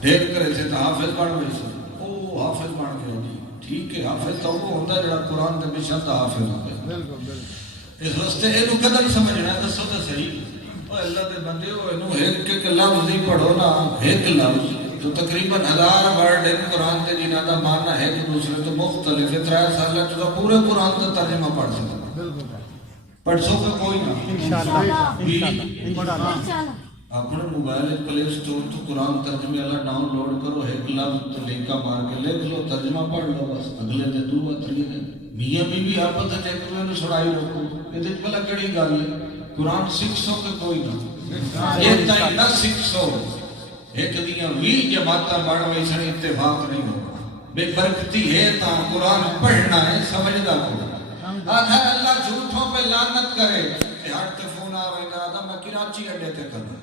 ڈھیر کرے سے حافظ پڑھ ویسے او حافظ بن گیا جی ٹھیک ہے حافظ تو وہ ہوندا جڑا قرآن دے بشد حافظ ہوندا اس واسطے اینو قدر سمجھنا ہے دسو تے صحیح او اللہ دے بندے او اینو ایک ایک لفظ ہی پڑھو نا ایک لفظ تو تقریباً 1000 ورڈ ہیں قرآن کے جنہاں دا معنی ہے جو دوسرے تو مختلف ہے 3 سال تو پورے قرآن کا ترجمہ پڑھ سکتا پڑھ سو کہ کوئی نہ انشاءاللہ اپنے موبائل پلے سٹور تو قرآن ترجمے والا ڈاؤن لوڈ کرو ایک لفظ تو لنکا مار کے لکھ لو ترجمہ پڑھ لو بس اگلے دن دو تری دن میاں بیوی آپس سے ایک دوسرے کو سڑائی رکھو یہ بھلا کڑی گل ہے قرآن 600 کے کوئی نہ یہ تائی نہ 600 ایک دیاں 20 جماعتاں بڑھ وئی سن اتفاق نہیں ہوگا بے برکتی ہے تا قرآن پڑھنا ہے سمجھدا کو آدھا اللہ جھوٹوں پہ لعنت کرے کہ ہٹ تے فون آ رہے گا آدھا میں کراچی اڈے تے کروں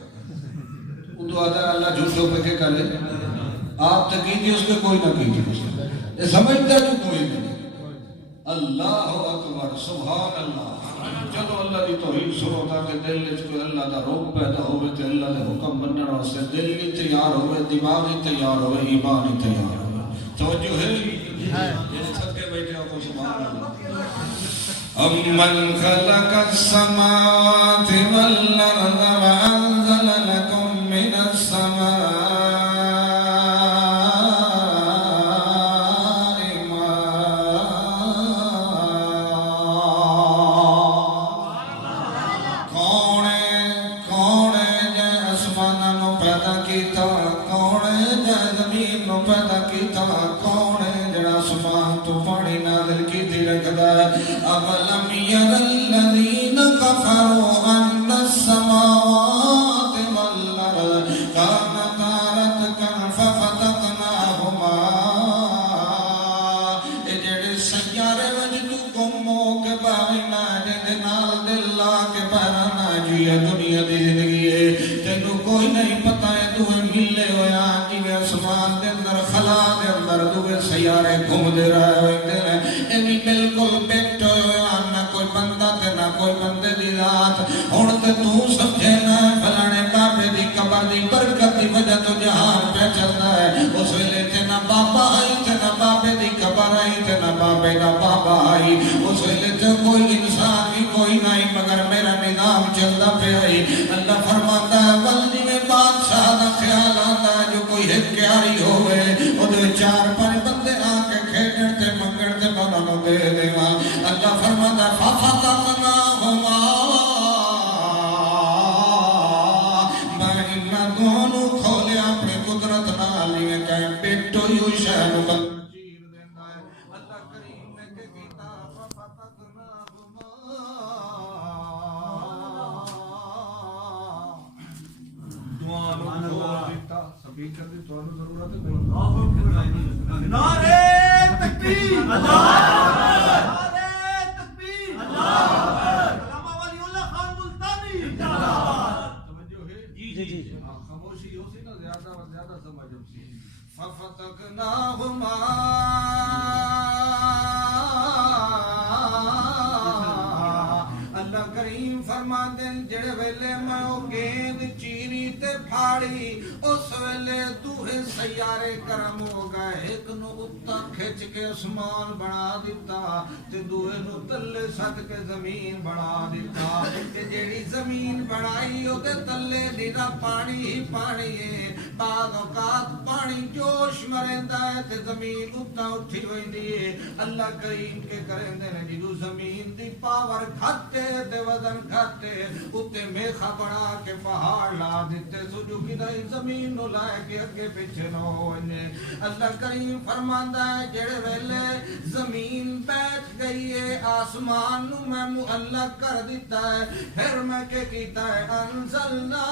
ادو آدھا اللہ جھوٹوں پہ کے کرے آپ تقیدی اس کے کوئی نہ کیجیے یہ سمجھتا جو کوئی نہیں اللہ اکبر سبحان اللہ چلو اللہ دی توحید سنو تاکہ دل وچ کوئی اللہ دا روح پیدا ہوئے تے اللہ دے حکم منن واسطے دل بھی تیار ہوئے دماغ بھی تیار ہوئے ایمان بھی تیار ہوئے توجہ ہے یہ سب کے بیٹھے ہو سبحان اللہ امن خلق السماوات والارض وانزل لكم من السماء أَوَلَمْ يَرَ الَّذِينَ كَفَرُوا أَنَّ السَّمَاوَاتِ وَالْأَرْضَ كَانَتَا رَتْقًا فَفَتَقْنَاهُمَا اے جڑے سیارے وچ تو گم ہو کے باوینا دے نال دل لا کے بہرانا جی دنیا دی زندگی ہے تینوں کوئی نہیں پتہ ہے تو ملے ہویا جی آسمان دے اندر خلا دے اندر دوے سیارے گھوم دے رہے ہوئے ایویں بالکل بیٹھے نہ کوئی بندہ تے نہ کوئی بندے دی ذات ہن تے تو سمجھے نہ فلانے بابے دی قبر دی برکت دی وجہ تو جہان پہ چلدا ہے اس ویلے تے نہ بابا آئی تے نہ بابے دی قبر آئی تے نہ بابے دا بابا آئی اس ویلے تے کوئی انسان بھی کوئی نہیں مگر میرا نظام چلدا پیا ہے اللہ فرماتا ہے بلدی میں بادشاہ دا خیال آتا ہے جو کوئی ہتھیاری ہوئے او دے 4-5 بندے آ کے کھیڈن تے منگن تے بنانو دے دیواں اللہ فرماتا فَفَتَقْنَاهُمَا میں انہاں دونوں کھولے اپنی قدرت نال یہ کہ بیٹو یو شہر بندہ چیر دیندا ہے اللہ کریم نے کہ کیتا فَفَتَقْنَاهُمَا دعا نو کھول دیتا سپیکر دی تانوں ضرورت ہے نعرے تکبیر اللہ فَفَتَقْنَاهُمَا اللہ کریم فرماندے جڑے ویلے میں او گیند چیری تے پھاڑی اس ویلے دوہے سیارے کرم ہو گئے ایک نو اتا کھچ کے آسمان بنا دیتا تے دوہے نو تلے سٹ کے زمین بنا دیتا تے جیڑی زمین بنائی او دے تلے دینا پانی ہی پانی ہے بعض اوقات پانی جوش مریندا ہے تے زمین اتا اٹھی ہوئی ہے اللہ کریم کے کریندے نے جدو زمین دی پاور گھٹے تے وزن گھٹے اتے میخا بڑا کے پہاڑ لا دیتے سجو کی دائی زمین نو لائے کے اگے پیچھے نہ ہوئے اللہ کریم فرماندا ہے جڑے ویلے زمین بیٹھ گئی ہے آسمان نو میں معلق کر دیتا ہے پھر میں کہ کیتا ہے انزلنا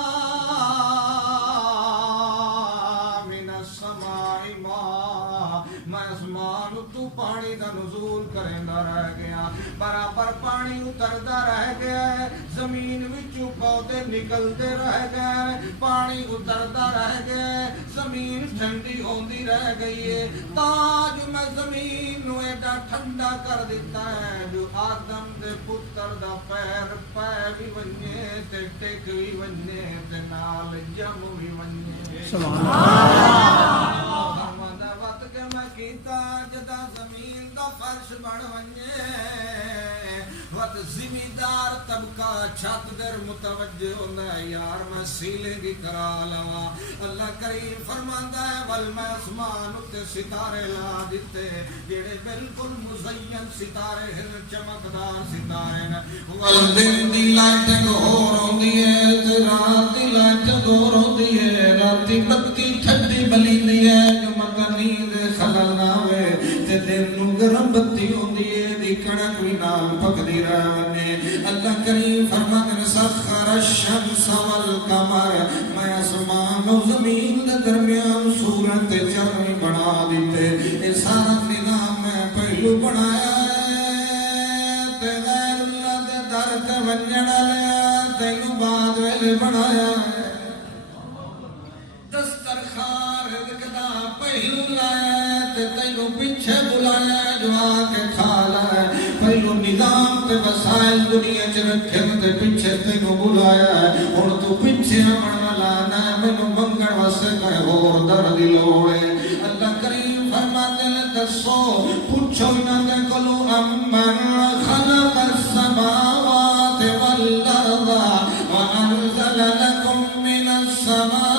من السماء ماء میں آسمان تو پانی دا نزول کریندا رہ گیا برابر پانی اتردا رہ گیا ہے زمین وچوں پودے نکلدے رہ گئے پانی اتردا رہ گیا ہے زمین ٹھنڈی ہوندی رہ گئی ہے تاج میں زمین نو ایڈا ٹھنڈا کر دیتا ہے جو آدم دے پتر دا پیر پے بھی ونجے تے ٹک بھی ونجے تے نال جم بھی ونجے سبحان اللہ فرماتا وقت کہ میں کیتا جدا زمین دا فرش بن ونجے وقت زمیندار طبقہ چھت در متوجہ ہوتا ہے یار میں سیلے کی کرا لوا اللہ کریم فرماندا ہے ول میں آسمان تے ستارے لا دیتے جڑے بالکل مزین ستارے ہیں چمکدار ستارے ہیں ول دن دی لائٹ گور ہوندی ہے تے رات دی لائٹ گور ہوندی ہے راتی بتی ٹھڈی بلیندی ہے جو مگر نیند خلل نہ ہوئے تے دن نو گرم بتی ہوندی ہے دی کڑک وی نال پکدی رہے اللہ کریم فرماتے ہیں سخر الشمس والقمر میں آسمان و زمین دے درمیان سورج تے چرن بنا دیتے اے سارا نظام میں پہلو بنایا تے غیر اللہ دے در تے ونجن والے تینوں بعد ویلے بنایا دسترخوان رزق دا پہلو لایا تے تینوں پیچھے بلایا جو آ کے کھا لائے پہلو نظام تے وسائل دنیا چ رکھے تے پیچھے تینوں بلایا ہے ہن تو پیچھے آن والا نہ مینوں منگن واسطے کوئی ہور در دی لوڑ ہے اللہ کریم فرماتے ہیں دسو پوچھو انہاں دے کولوں امن خلق السماوات والارض وانزل لكم من السماء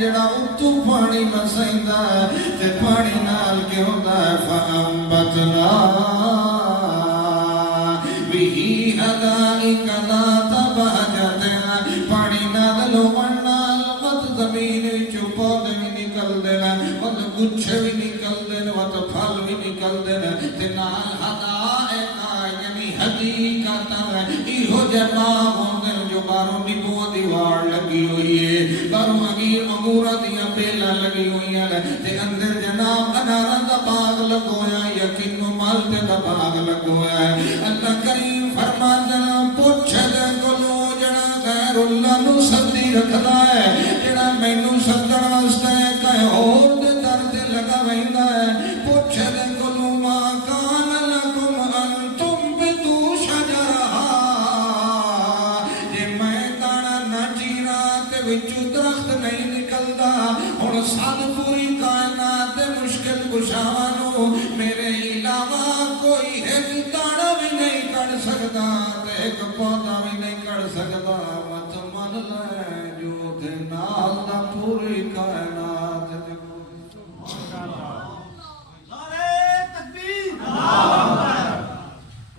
جڑا اتو پانی مسیندا ہے تے پانی نال کے ہوندا ہے فانبتنا به حدائق ذات بہجت پانی نال نال مت زمین وچوں پودے وی نکلدے نے مت گچھے وی نکلدے نے مت پھل وی نکلدے نے تے نال حدائق یعنی حقیقت ایہو جہا ہوندے جو باروں نیبو دی واڑ لگی ہوئی ہے باروں انگوراں دیاں بیلاں لگی ہوئی ہیں تے اندر جناب اناراں دا باغ لگویا یا کنوں مالٹے دا باغ لگویا ہے اللہ کریم فرماندا ہے پوچھ دے کولوں جڑا غیر اللہ نو سدی رکھدا ہے جڑا مینوں سدن واسطے کہے ہور دے در تے لگا ویندا ہے پوچھ دے کولوں ما کان لکم ان تنبتوا شجرہا جے میں دانا نہ چیرا تے وچوں درخت نہیں نکلدا ہن سب پوری کائنات مشکل کشاواں نو میرے علاوہ کوئی ایک دانا بھی نہیں کر سکدا تے ایک پودا بھی نہیں کر سکدا مت من لے جو تے نال دا پوری کائنات تے نعرہ تکبیر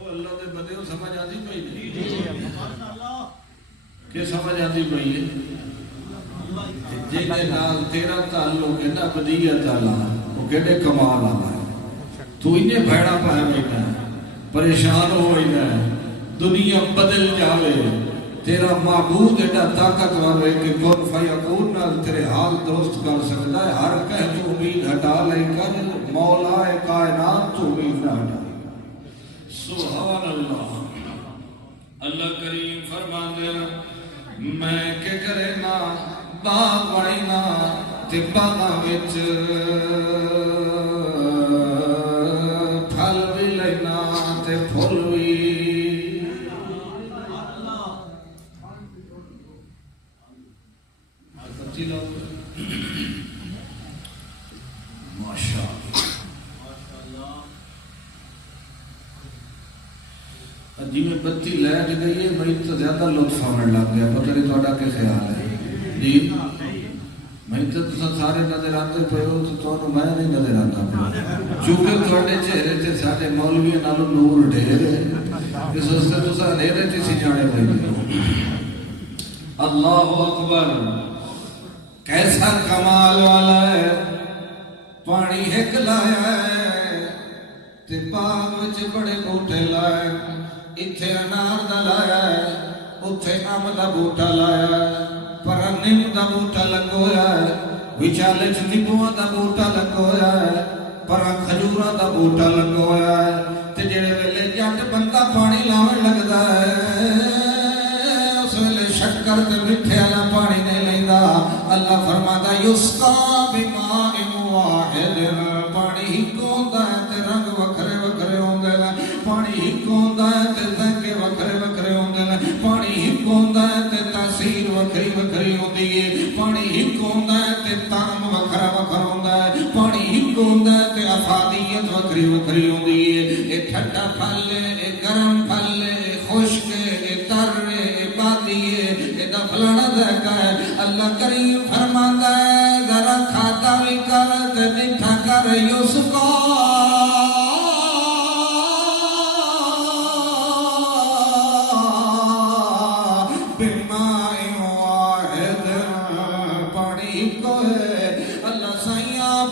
اللہ دے بندے نوں سمجھ آندی پئی کہ سمجھ آندی پئی ہے جے نال تیرا تعلق ہے نا بدیت والا وہ کیڑے کمال والا ہے تو انہیں بھڑا پایا بیٹھا ہے پریشان ہوئی ہے دنیا بدل جاوے تیرا معبود ایڈا طاقتور ہے کہ کون فیکون نال تیرے حال درست کر سکتا ہے ہر کہہ تو امید ہٹا لے کر مولا کائنات تو امید نہ ہٹا سبحان اللہ اللہ کریم فرماتے ہیں میں کہ کرے نا باغ وڑینا تے باغاں وچ پھل وی لینا تے پھل وی جی میں بتی لائٹ گئی ہے میں تو زیادہ لطف آنے لگ گیا پتہ نہیں تھوڑا کیا خیال ہے جی میں تو سارے نظر آتے پہ ہو تو میں نہیں نظر آتا پہ چونکہ تھوڑے چہرے سے سارے مولوی نالو نور ڈھیر ہے اس واسطے تو سارے رہتے سی جانے پہ اللہ اکبر کیسا کمال والا ہے پانی ایک لایا ہے تے باغ وچ بڑے بوٹے لائے اتھے انار دا لایا ہے اتھے ام دا بوٹا لایا ہے پر نیم دا بوٹا لگویا ہے وچالے چ نیبواں دا بوٹا لگویا ہے پر کھجوراں دا بوٹا لگویا ہے تے جڑے ویلے جٹ بندہ پانی لاون لگدا ہے اس ویلے شکر تے میٹھے والا پانی نہیں لیندا اللہ فرماتا یسقا بماء واحد پانی ہی ہوندا ہے تے رنگ وکھرے وکھرے وکھری ہوندی ہے پانی ایک ہوندا ہے تے طعم وکھرا وکھرا ہوندا ہے پانی ایک ہوندا ہے تے افادیت وکھری وکھری ہوندی ہے اے ٹھنڈا پھل اے گرم پھل اے خشک اے تر اے بادی اے دا فلانا ذائقہ ہے اللہ کریم فرماندا ہے ذرا کھاتا بھی کر تے میٹھا کر یوسف کو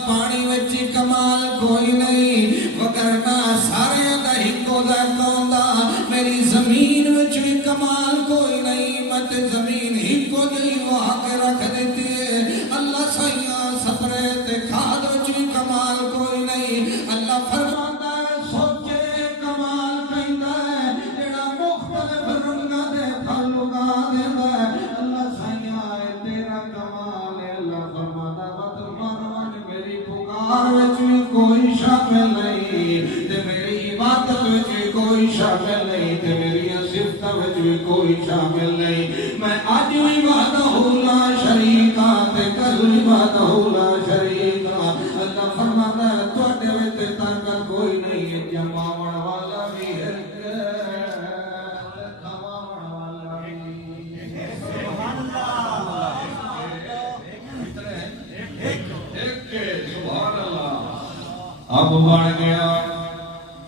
پانی وچ کمال کوئی نہیں وگرنا سارے دا ہکو ذائقہ ہوندا میری زمین وچ بھی کمال کوئی نہیں مت زمین ہکو جئی وہاں کے رکھ دیتی ہے اللہ سائیاں سپرے تے کھاد وچ بھی کمال کوئی نہیں اللہ فرماندا ہے سوچے کمال کہندا ہے جڑا مختلف رنگاں دے پھل اگا دیندا ہے اللہ سائیاں اے تیرا کمال ہے اللہ فرماندا وچ بھی کوئی شامل نہیں تے میری عبادت وچ بھی کوئی شامل نہیں تے میری صفت وچ بھی کوئی شامل نہیں میں اج بھی وحدہ لا شریک ہاں تے کل بھی وحدہ لا شریک ہاں اللہ فرماتا ہے تواڈے وچ طاقت کوئی نہیں ہے جماون والا بھی ہے کھواون والا بھی ہے سبحان اللہ اب بڑھ گیا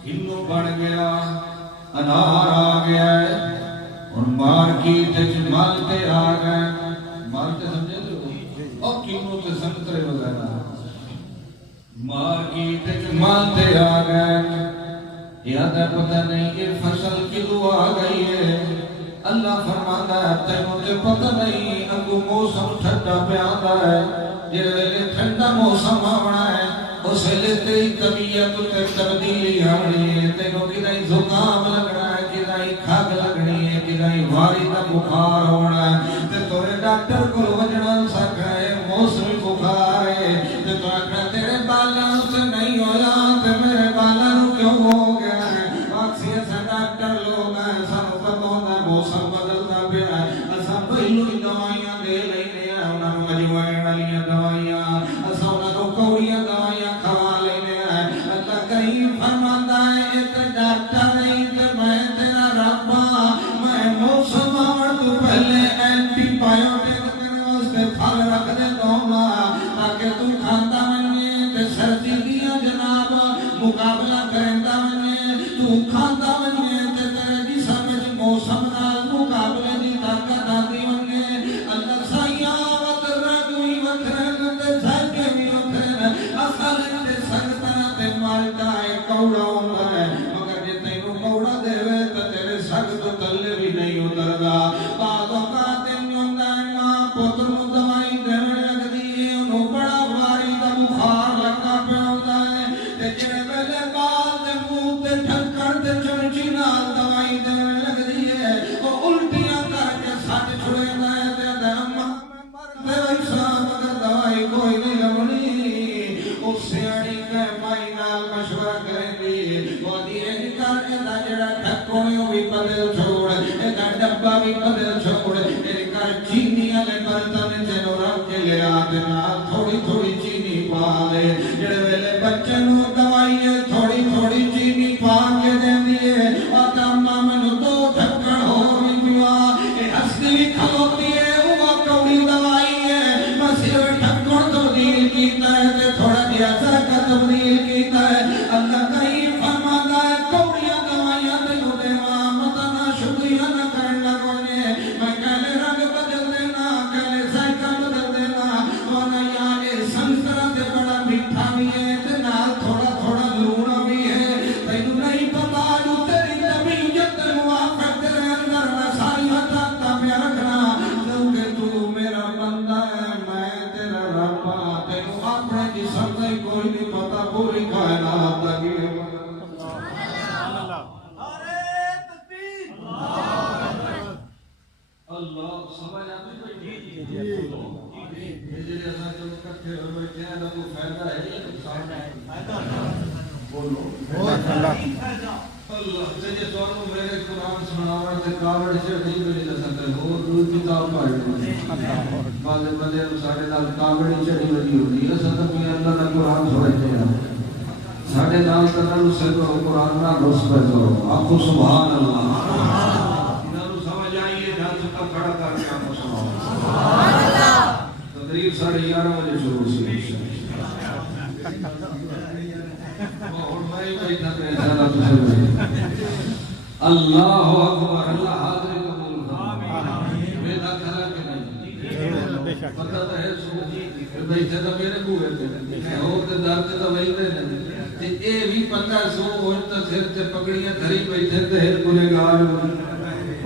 کلو بڑھ گیا انار آ گیا ہے اور مارکیٹ مالتے آ گئے مالتے سمجھے تو اور کلو تے سنترے وغیرہ مارکیٹ مالتے آ گئے یاد ہے پتہ نہیں یہ فصل کلو آ گئی ہے اللہ فرماتا ہے تینوں تے پتہ نہیں اگو موسم ٹھنڈا پہ آتا ہے جڑے ٹھنڈا موسم آونا ہے اس ویلے تیری طبیعت تے تبدیلی آنی ہے تینوں کدائی زکام لگنا ہے کدائی کھاگ لگنی ہے کدائی واری کا بخار ہونا ہے تے تورے ڈاکٹر کو وجنا سکھا ہے موسمی بخار ہے تے تو آکھنا تیرے بالاں سے نہیں ہویا تے میرے بالاں کیوں ہو گیا ہے اکسی ایسا ڈاکٹر لوگ ہیں سانو پتہ ہوندا ہے موسم بدلتا پیا ہے اساں پہلو ہی دوائیاں دے لینے ہیں انہاں نوں مجوائن والیاں دوائیاں اساں انہاں نوں کوڑیاں دوائیاں کھوا لینے ہیں اللہ کریم فرماندا ہے ایک ڈاکٹر نہیں تے میں تیرا رب ہاں میں موسم آون تو پہلے اینٹی بایوٹک تیرے واسطے پھل رکھ دیندا ہاں تاکہ تو کھاندا ویں تے سردی دیاں جناب مقابلہ کریندا ویں تو کھاندا ویں تے تیرے جسم وچ موسم نال مقابلے دی طاقت آندی ویں اللہ سائیاں وت رنگ وی وکھرے تے ذائقے وی وکھرے اصل تے سنگتاں تے مالٹا اے کوڑا ہوندا ہے مگر جے تینوں کوڑا دیوے تے تیرے سگ تو تلے بھی نہیں اتردا بعد اوقات ہوندا ہے ماں پتر نوں دوائی دین لگدی ہے اونوں بڑا واری دا بخار لگا پیا ہوندا ہے تے جڑے ویلے بال تے منہ تے ڈھکن تے چمچی نال دوائی دین لگدی ہے او الٹیاں کر کے سٹ چھڑیندا ہے تے اماں میں مر گئی ساں مگر دوائی کوئی نہیں لبنی او سیاڑی کہ مائی نال مشورہ کریندی او دی اے کر کے دا جڑا ڈھکن بھی بدل چھوڑ اے دا ڈبا بھی بدل چھوڑ اے کر چینی والے برتن تے نو رکھ کے لے آ تے نال تھوڑی تھوڑی چینی پا دے جڑے ویلے بچے نوں دوائی تھوڑی تھوڑی چینی پا کے دیندی ہے او تے اماں مینوں دو ڈھکن ہور وی پیا اے ہستی وی کھلوتی ہے او کوڑی دوائی ہے بس ڈھکن تبدیل کیتا ہے تے تھوڑا جہا ذائقہ تبدیل کیتا ہے اللہ کریم فرماندا ہے کوڑیاں دوائیاں تینوں دیواں متا نہ شکریہ نہ کرن لگ ونے میں کہلے رنگ بدل دینا کہلے ذائقہ بدل دینا ورنہ یار اے سنترا تے بڑا میٹھا بھی ہے تے نال تھوڑا تھوڑا لونا بھی ہے تینوں نہیں پتا جو تیری طبیعت تے موافق تیرے اندر میں ساری حقیقتاں پہ رکھنا کیونکہ تو میرا بندہ ہے میں تیرا رب ہاں تینوں اپنے جسم کا کوئی نہیں پتا پوری کائنات دا کی اللہ سمجھ آتی جی جی اساں جو اکٹھے ہو بیٹھے ہیں تو فائدہ ہے نقصان ہے بولو اللہ اللہ جے تانوں میرے قرآن سناوਣ تے کاوڑ چڑھی میری دسن تے ہور دوئی کتاب پڑھ بعض بندے نوں ساڈے نال کاوڑ چڑھی وی ہوندی ہے اساں تے اللہ دا قرآن سمجھدے ہاں ساڈے نال کرن سے قرآن نال رس پہ کرو آکھو سبحان اللہ انہاں نوں سمجھ آئی ہے جان سے کھڑا کر کے آکھو سبحان اللہ تقریر 11:30 بجے شروع سی اللہ اکبر اللہ حاضر قبول میرا کھلا کہ نہیں پتہ تو ہے سو بیٹھے تو میرے کوئے تھے اور تے در تے تو ویندے نہیں تے اے بھی پتہ سو ہوئی تو سر تے پکڑیاں دھری بیٹھے تے ہر گنہگار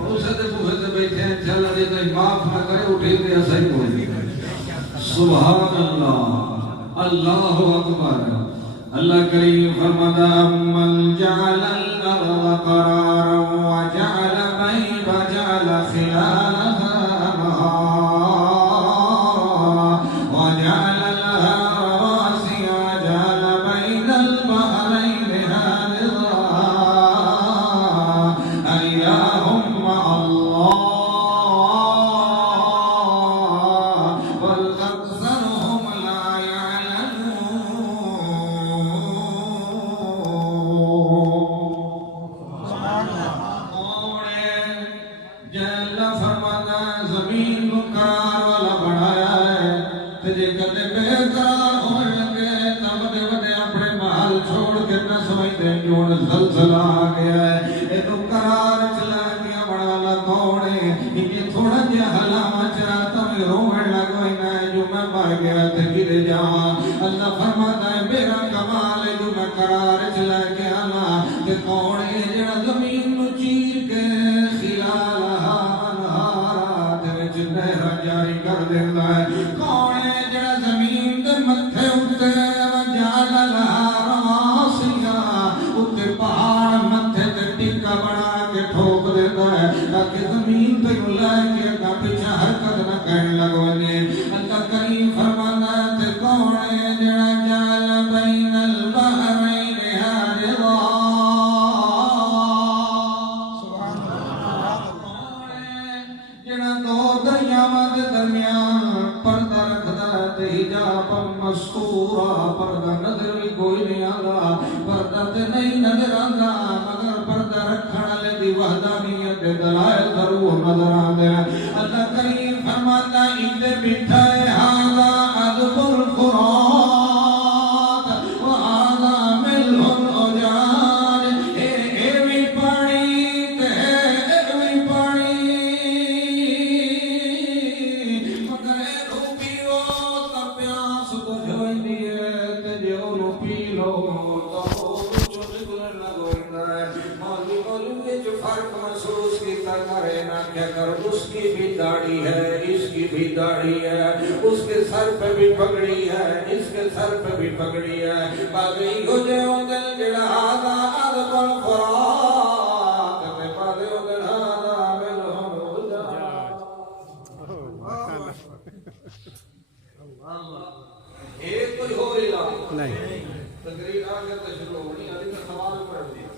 اسے تے کوئے تے بیٹھے ہیں چل دے تے معاف نہ کرے اٹھے تے صحیح کوئی سبحان اللہ اللہ اکبر اللہ کریم فرماتا من جعل الارض قرارا وجعل خلالها انهارا وجعل لها رواسي وجعل بين البحرين حاجزا أإله مع الله بل أكثرهم لا زلزلہ آ گیا ہے اے تو قرار چلا گیا بڑا لکوڑے یہ تھوڑا جا حلاوہ چاہتا میں روحن لگوئی میں جو میں مر گیا تھے گرے جاؤں اللہ فرماتا ہے میرا کمال ہے جو میں قرار چلا گیا نا کہ کوڑے جڑا زمین نو چیر کے خلالہا انہارات وچ نہر جاری کر دیتا ہے کوڑے جڑا زمین دے متھے اٹھتے وجعل لہا پہاڑ متھے تے ٹکا بنا کے ٹھوک دیتا ہے تاکہ زمین تے لے کے اگا پیچھے حرکت نہ کرنے لگونے اللہ کریم فرماتا ہے تے کون ہے جڑا جعل بین البحرین حاجزا سبحان اللہ جڑا دو دریاواں دے درمیان پردہ رکھدا ہے تے حجاب مستورا پردہ نظر بھی کوئی نہیں آندا پردہ تے نہیں نظر آندا مگر پردہ رکھن والے دی وحدانیت دے دلائل ضرور نظر آندے ہیں اللہ کریم فرماتا ہے اِدھے بٹھا ہے ھذا عذب الفرات وھذا ملح الاجاج اے وی پانی تے اے وی پانی مگر اے رو پیو تا پیاس بجھ ویندی ہے تے جے او پی لو فرق محسوس کیتا کرے نہ کیا کر اس کی بھی داڑھی ہے اس کی بھی داڑھی ہے اس کے سر پہ بھی پگڑی ہے اس کے سر پہ بھی پگڑی ہے باقی ہو جائے دل جڑا آدھا عذب الفرات تے باقی ہو دل آدھا ملح الاجاج ایک کوئی ہو رہا نہیں تقریر آگے تو شروع ہونی ابھی میں سوال پڑھ دیا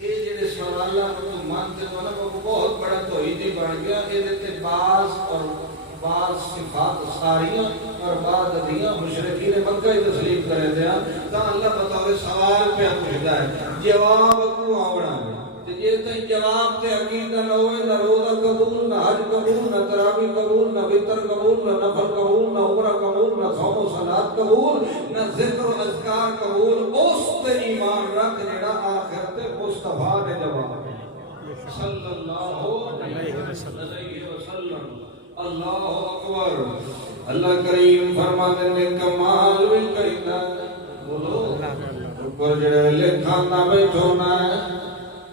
یہ جڑے سوالات کو مانتے والا وہ بہت بڑا توحیدی بن گیا یہ تے بعض صفات ساریاں اور بعض ادیاں مشرکین مکہ ہی تسلیم کرے دیا تا اللہ بتاوے سوال پہ پوچھتا ہے جواب کو آوڑا تے جے تے جواب تے عقیدہ نہ ہوئے نہ روزہ قبول نہ حج قبول نہ تراویح قبول نہ وتر قبول نہ نفل قبول نہ عمرہ قبول نہ صوم و صلاۃ قبول نہ ذکر و اذکار قبول اس تے ایمان رکھ جڑا آخر تے مصطفیٰ نے جواب صلی اللہ علیہ وسلم اللہ اکبر اللہ کریم فرماتے ہیں کمال بھی کریتا بولو اوپر جڑے لکھانا بیٹھونا ہے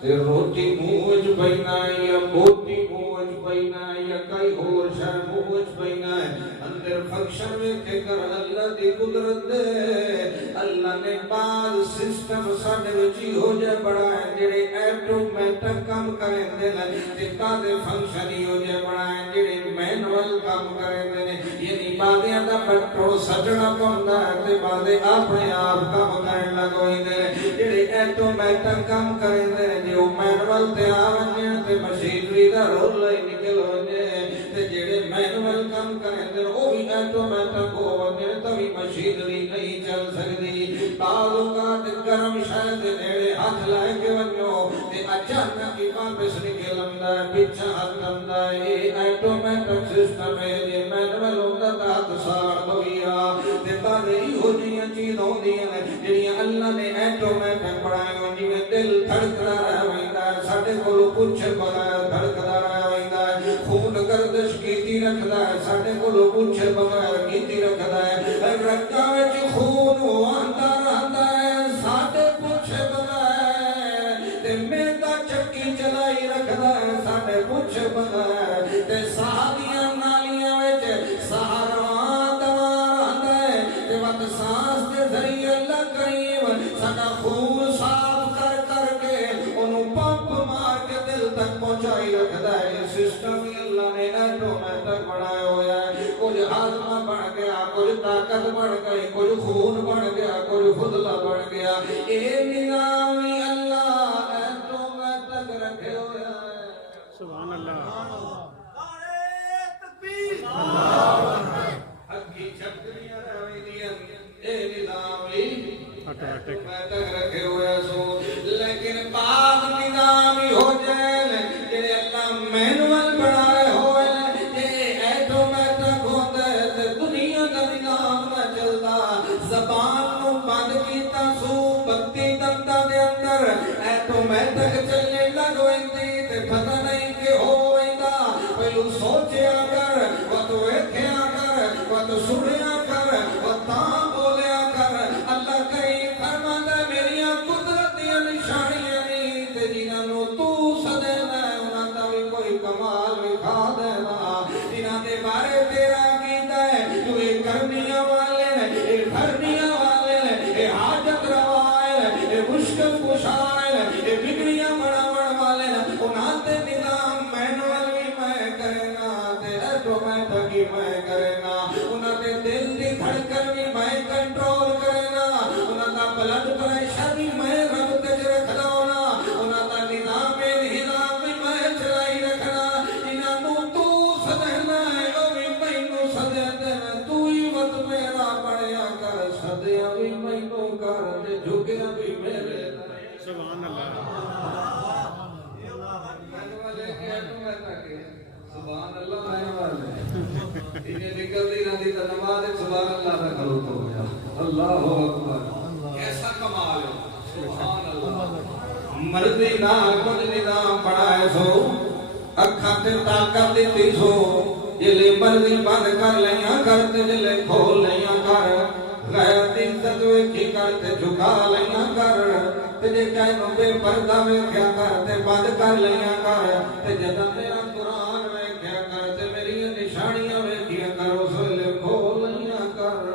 تے روٹی منہ وچ پینا ہے یا بوٹی منہ وچ پینا ہے یا کئی اور شے منہ وچ پینا ہے اندر فنکشن میں کہ کر اللہ دی قدرت دے اللہ نے بعض سسٹم ساڈے وچ ہو جائے بڑا ہے جڑے ایٹومیٹک کام کریں دے تے دے فنکشن ہی ہو جائے بڑا ہے جڑے مینول کام کریں دے یعنی بعدیاں دا پیٹرول سجنا پوندا ہے تے بعدے اپنے آپ کام کرن لگوئی دے جڑے ایٹومیٹک آٹومیٹک کام کریں دے جی وہ مینول تے آونے تے مشینری دا رول ہی نکل ہونے تے جڑے مینول کام کریں دے وہ بھی آٹومیٹک ہونے تبھی مشینری نہیں چل سکتی بعضوں کا گرم شاید نیڑے ہاتھ لائے کے ونجو تے اچانک کی واپس نکل آندا ہے پیچھے ہاتھ آندا ہے یہ آٹومیٹک سسٹم ہے جی مینول ہوندا تا ہاتھ ساڑ بویا تے بعد ہو جیاں چیز ہوندیاں جڑیاں اللہ نے آٹومیٹک بنائے ہو جی دل دھڑکدا رہ ویندا ہے ساڈے کولوں پوچھ بغیر دھڑکدا رہ ویندا ہے خون گردش کیتی رکھدا ہے ساڈے کولوں پوچھ بغیر کیتی رکھدا ہے رگاں وچ خون آندا رہندا ہے ساڈے پوچھ بغیر تے میدا چکی چلائی رکھدا ہے ساڈے پوچھ بغیر تے ساہ دیاں نالیاں وچ سہارا دوا رہندا ہے تے وقت سانس دے ذریعے اللہ کریم ساڈا خون صاف کر کر کے اونوں پمپ مار کے دل تک پہنچائی رکھدا ہے یہ سسٹم ہی اللہ نے آٹومیٹک بنایا ہوا ہے کچھ ہاضمہ بن گیا کچھ طاقت بن گئی کچھ خون بن گیا کچھ فضلہ بن گیا یہ نظام ہی اللہ آٹومیٹک رکھے ہوا ہے سبحان اللہ نعرہ تکبیر اگی چھپڑیاں رہویندیاں اے نظام ہی آٹومیٹک آٹومیٹک رکھے ہوئے سو لیکن بعض نظام ہی ہو جائے جڑے اللہ مینول بنائے ہوئے یہ آٹومیٹک ہوتا ہے تے دنیا کا نظام نہ چلتا زبان نو بند کیتا سو بتی دندا دے اندر آٹومیٹک چلنے لگ ویندی تے پتہ نہیں کہ ہو ویندا پہلو سوچیا کر وقت ویکھیا کر وقت سنیا کر وقت بولیا کر اللہ کہیں فرماندا میریاں قدرت دیاں نشانیاں نہیں تے جنہاں نو تو سدینا انہاں دا بھی کوئی کمال وکھا دینا جنہاں دے بارے تیرا کیتا ہے جو یہ کرنیاں والے یہ بھرنیاں والے یہ حاجت روائے یہ مشکل کشائے یہ بگڑیاں بناون والے انہاں تے نظام مینول بھی میں کرنا تے آٹومیٹک ہی میں کرنا انہاں تے دل دی دھڑکن بھی میں کنٹرول کرنا انہاں دا بلڈ پریشر بھی میں رب تے رکھنا انہاں دا نظام بھی میں چلائی رکھنا انہاں نو تو سدنا ہے او بھی مینوں سدے دینا تو ہی وقت میرا بڑیا کر سدیا بھی مینوں کر تے جھکیا بھی میرے سبحان اللہ سبحان اللہ آنے والے انہیں نکلتی رہتی تو نماز سبحان اللہ کا خلوط ہو گیا اللہ اکبر کیسا کمال ہے سبحان اللہ مرضی نہ کچھ نظام بنائے سو اکھاں تے طاقت دیتی سو جلے مرضی بند کر لیاں کر تے جلے کھول لیاں کر غیرت عزت ویکھی کر تے جھکا لیاں کر تے جے کہیں نو بے پردہ ویکھیا کر تے بند کر لیاں کر تے جدوں میرا قرآن ویکھیا کر تے میری نشانیاں ویکھیا کر اس ویلے کھول لیاں کر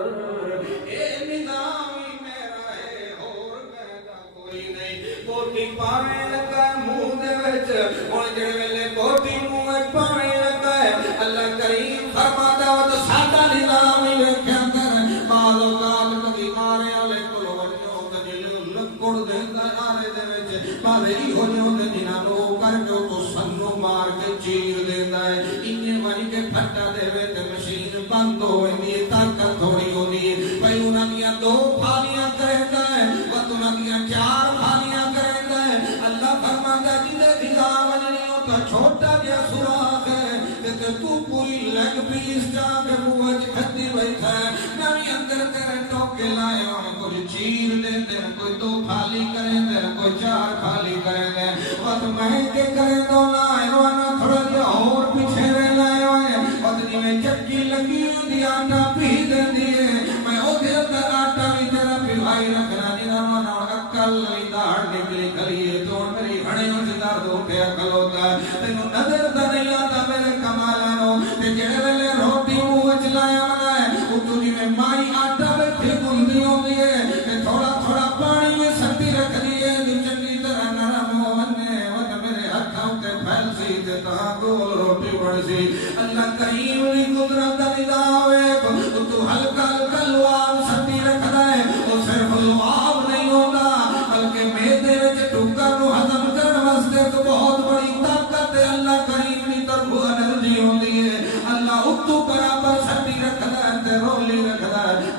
اے نظام ہی میرا ہے اور کہدا کوئی نہیں کوٹی پاویں لگا منہ دے وچ ہن جڑے ویلے کوٹی منہ وچ پاویں لگا ہے اللہ کریم فرماتا وا تے ساڈا نظام ہی ویکھیا کر مالو کال کدی آرے والے کولوں ونجو کدی لکڑ دیندا آرے دے وچ مالے ہی ہو جو تے جنہاں نو کر کے تو سنو مار کے چیر دیندا ہے انج ون کے پھٹا دے وے تے مشین بند ہو ویندی ہے طاقت تھوڑی ہوندی ہے بھئی انہاں دیاں دو پھالیاں کردا ہے وقت انہاں دیاں چار پھالیاں کردا ہے اللہ فرماندا جدے دھیاں ونجنی او تا چھوٹا جہا سوراخ ہے تے تو پوری لیگ پیس جا کے منہ وچ کھدی بیٹھا ہے میں بھی اندر تیرے ٹوکے لائے ہوں کچھ چیر دے دے کوئی دو پھالی کریں دے کوئی چار پھالی کریں دے وقت میں کے کریں دو نہ ایوانا تھوڑا جہا اور پیچھے رہ لائے ہوئے وقت جی میں چکی لگی ہوندی آٹا پی دیندی ہے میں او دے اندر آٹا بھی تیرا پیوائی رکھنا جنہاں نہ عقل لی داڑ نکلی کھلیے تو میری ہڑیوں سے درد اٹھیا کھلوتا ہے تینوں نظر دا نہیں آتا میرے کمالا نو تے جڑے ویلے روٹی منہ وچ لایا بنائے اتو جی میں مائی آٹا بیٹھی گلدی ہوندی ہے تے تھوڑا تھوڑا پانی میں سٹی رکھ دیے دی چنگی طرح نرم ہو ونے ون میرے ہتھاں تے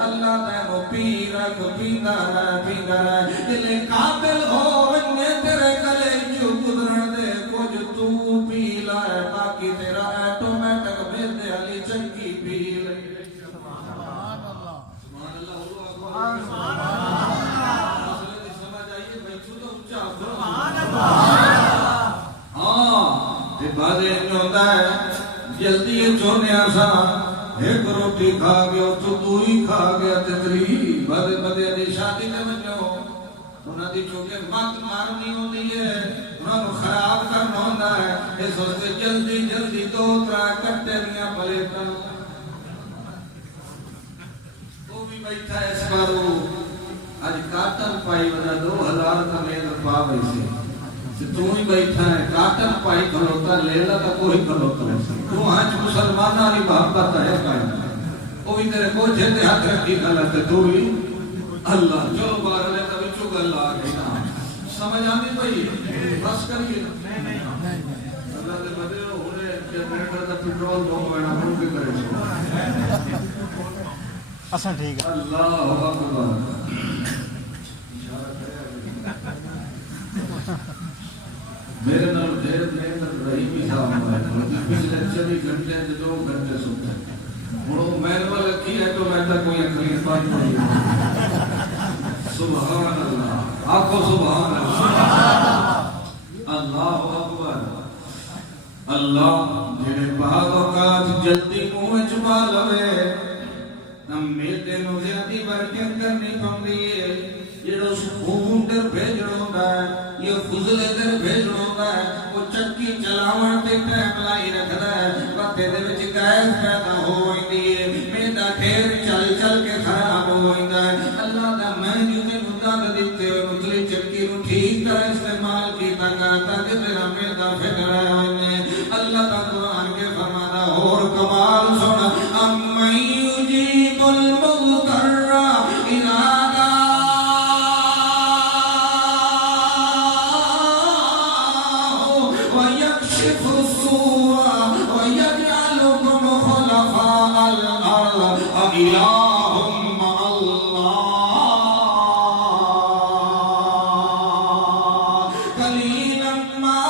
اللہ تینو پی رکھ پیندہ رہ دل قابل ہو ونے تیرے گلے جو گزرن دے کچھ تو پی لائے باقی تیرا ایٹومیٹک بید علی چنکی پی لے سبحان اللہ سبحان اللہ مسئلے دی سمجھ آئیے بچو تو اچھا سبحان اللہ ہاں تے بازے میں ہوتا ہے جلدی چونے آسا ایک روٹی کھا گیا تو ہی کھا گیا تتری بڑے بڑے دی شادی دے بنو انہاں دی چونکہ مات مارنی ہوندی ہے انہاں کو خراب کرنا ہوندا ہے اس واسطے جلدی جلدی دو ترا کٹے دیاں پلیٹاں وہ بھی بیٹھا ہے اس بارو اج کاٹن پائی ودا 2000 کا میل پا ویسے تو ہی بیٹھا ہے کاٹن پائی کھلوتا لیلا تا کوئی کھلوتا تو ہنچ مسلمانہ نہیں محبت ہے کائن وہ بھی تیرے کوچھے تے ہاتھ رکھی غلط ہے تو ہی اللہ چلو بار لے تبھی چوک اللہ آگئی نا سمجھ آنی بھئی بس کریے اللہ دے بدے ہونے جب میں کرتا پیٹرول دو مہینہ ہوں بھی کرے اساں ٹھیک ہے اللہ اکبر میرے نال دیر محنت رہی بھی تھا پچھلے 24 گھنٹے 2 گھنٹے سوتے ہوں میں نے رکھی ہے تو میں تک کوئی اکلیف بات نہیں سبحان اللہ آپ کو سبحان اللہ اللہ اکبر اللہ جڑے بعض اوقات جلدی منہ چبا لوے نم میٹے نو زیادی برکت کرنی پوندی ہے جڑا سکون در بھیجنا ہوندا ہے یہ فضل در بھیجنا ہوندا ہے وہ چکی چلاون تے ٹائم لائی رکھدا ہے پتے دے وچ گیس پیدا ہو ویندی ہے میدا ڈھیر چل چل کے خراب ہو ویندا ہے اللہ دا میں جو تے مدد دتے مطلب چکی نو ٹھیک طرح استعمال کیتا کرتا کہ تیرا میدا پھٹڑا ہے اللہ دا قرآن کے فرمانا اور کمال سن ام یجیب المضطر اذا إلههم الله قليلا ما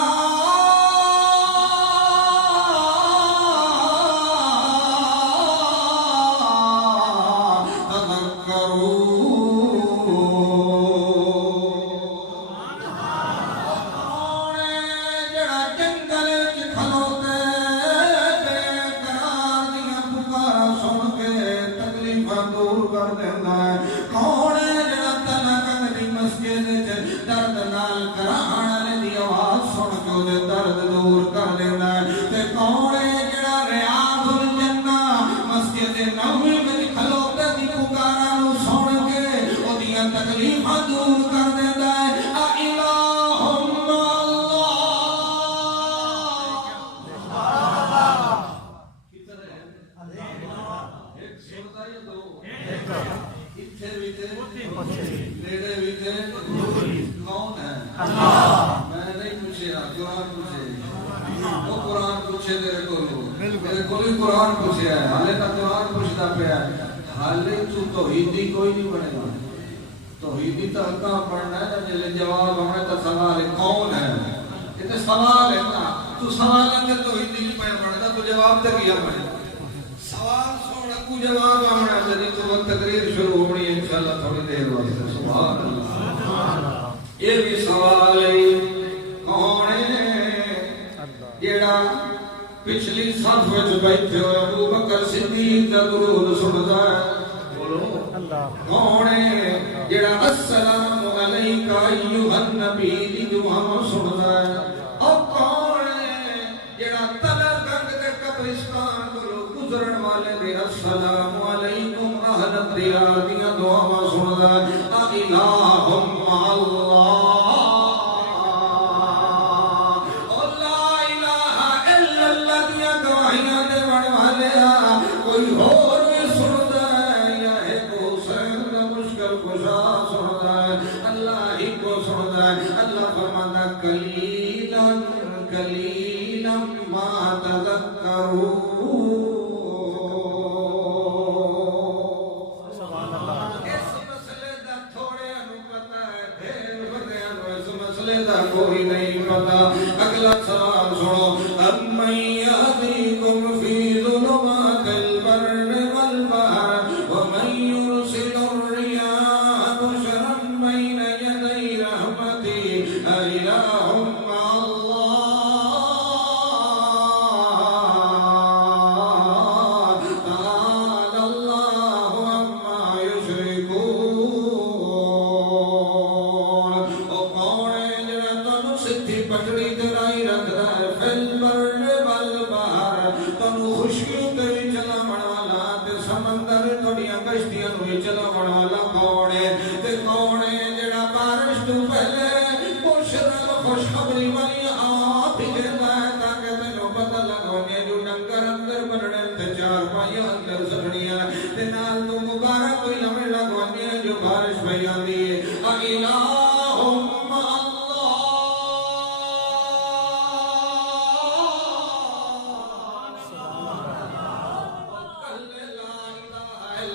قرآن پوچھے ہے حالے تا قرآن پوچھتا پہ ہے حالے تو توحیدی کوئی نہیں بنے گا توحیدی تا حقا پڑھنا ہے جلے جواب ہمیں تا سوال کون ہے یہ سوال ہے نا تو سوال اندر توحیدی نہیں پڑھ پڑھتا تو جواب تک کیا پڑھے سوال سوڑا کو جواب ہمیں جدی تو وقت تقریر شروع ہونی ہے انشاءاللہ تھوڑی دیر واسطے سبحان اللہ یہ بھی سوال ہے کون ہے جیڑا پچھلی صف وچ بیٹھے ہوئے ابو بکر صدیق دا درود سندا ہے بولو کون ہے جڑا السلام علیکہ ایھا النبی دی دعا سندا ہے او کون ہے جڑا تلر گنگ دے قبرستان کولوں گزرن والے دے السلام علیکم اہل الدیار دی دعا سندا ہے الہم اللہ کوئی اور بھی سنتا ہے یا ایک حسین کا مشکل کشا سنتا ہے اللہ ہی کو سنتا ہے اللہ فرماتا قلیلا قلیلا ما تذکرون کوئی نہیں پتا. اگلا سوال سنو. امن یہدیکم فی ظلمات البر والبحر ومن یرسل الرياح بشرا بین یدی رحمته أإله مع الله تعالى الله عما يشركون. او کون ہے جڑا تانوں سدھی پٹڑی تے رائی رکھدا ہے فی البر والبحر تانوں خشکیوں تے وی چلاون والا تے سمندر تہاڈیاں کشتیاں نوں وی چلاون والا کون ہے؟ تے کون ہے جڑا بارش تو پہلے خوشخبری والی ہوا بھیجتا ہے تاکہ تینوں پتہ لگے جو ڈنگر اندر بننے تے چار پائیاں اندر سکھڑیاں تے نال تو مبارک کوئی لمے لگوانے جو بارش پئی آندی ہے. الہم اللہ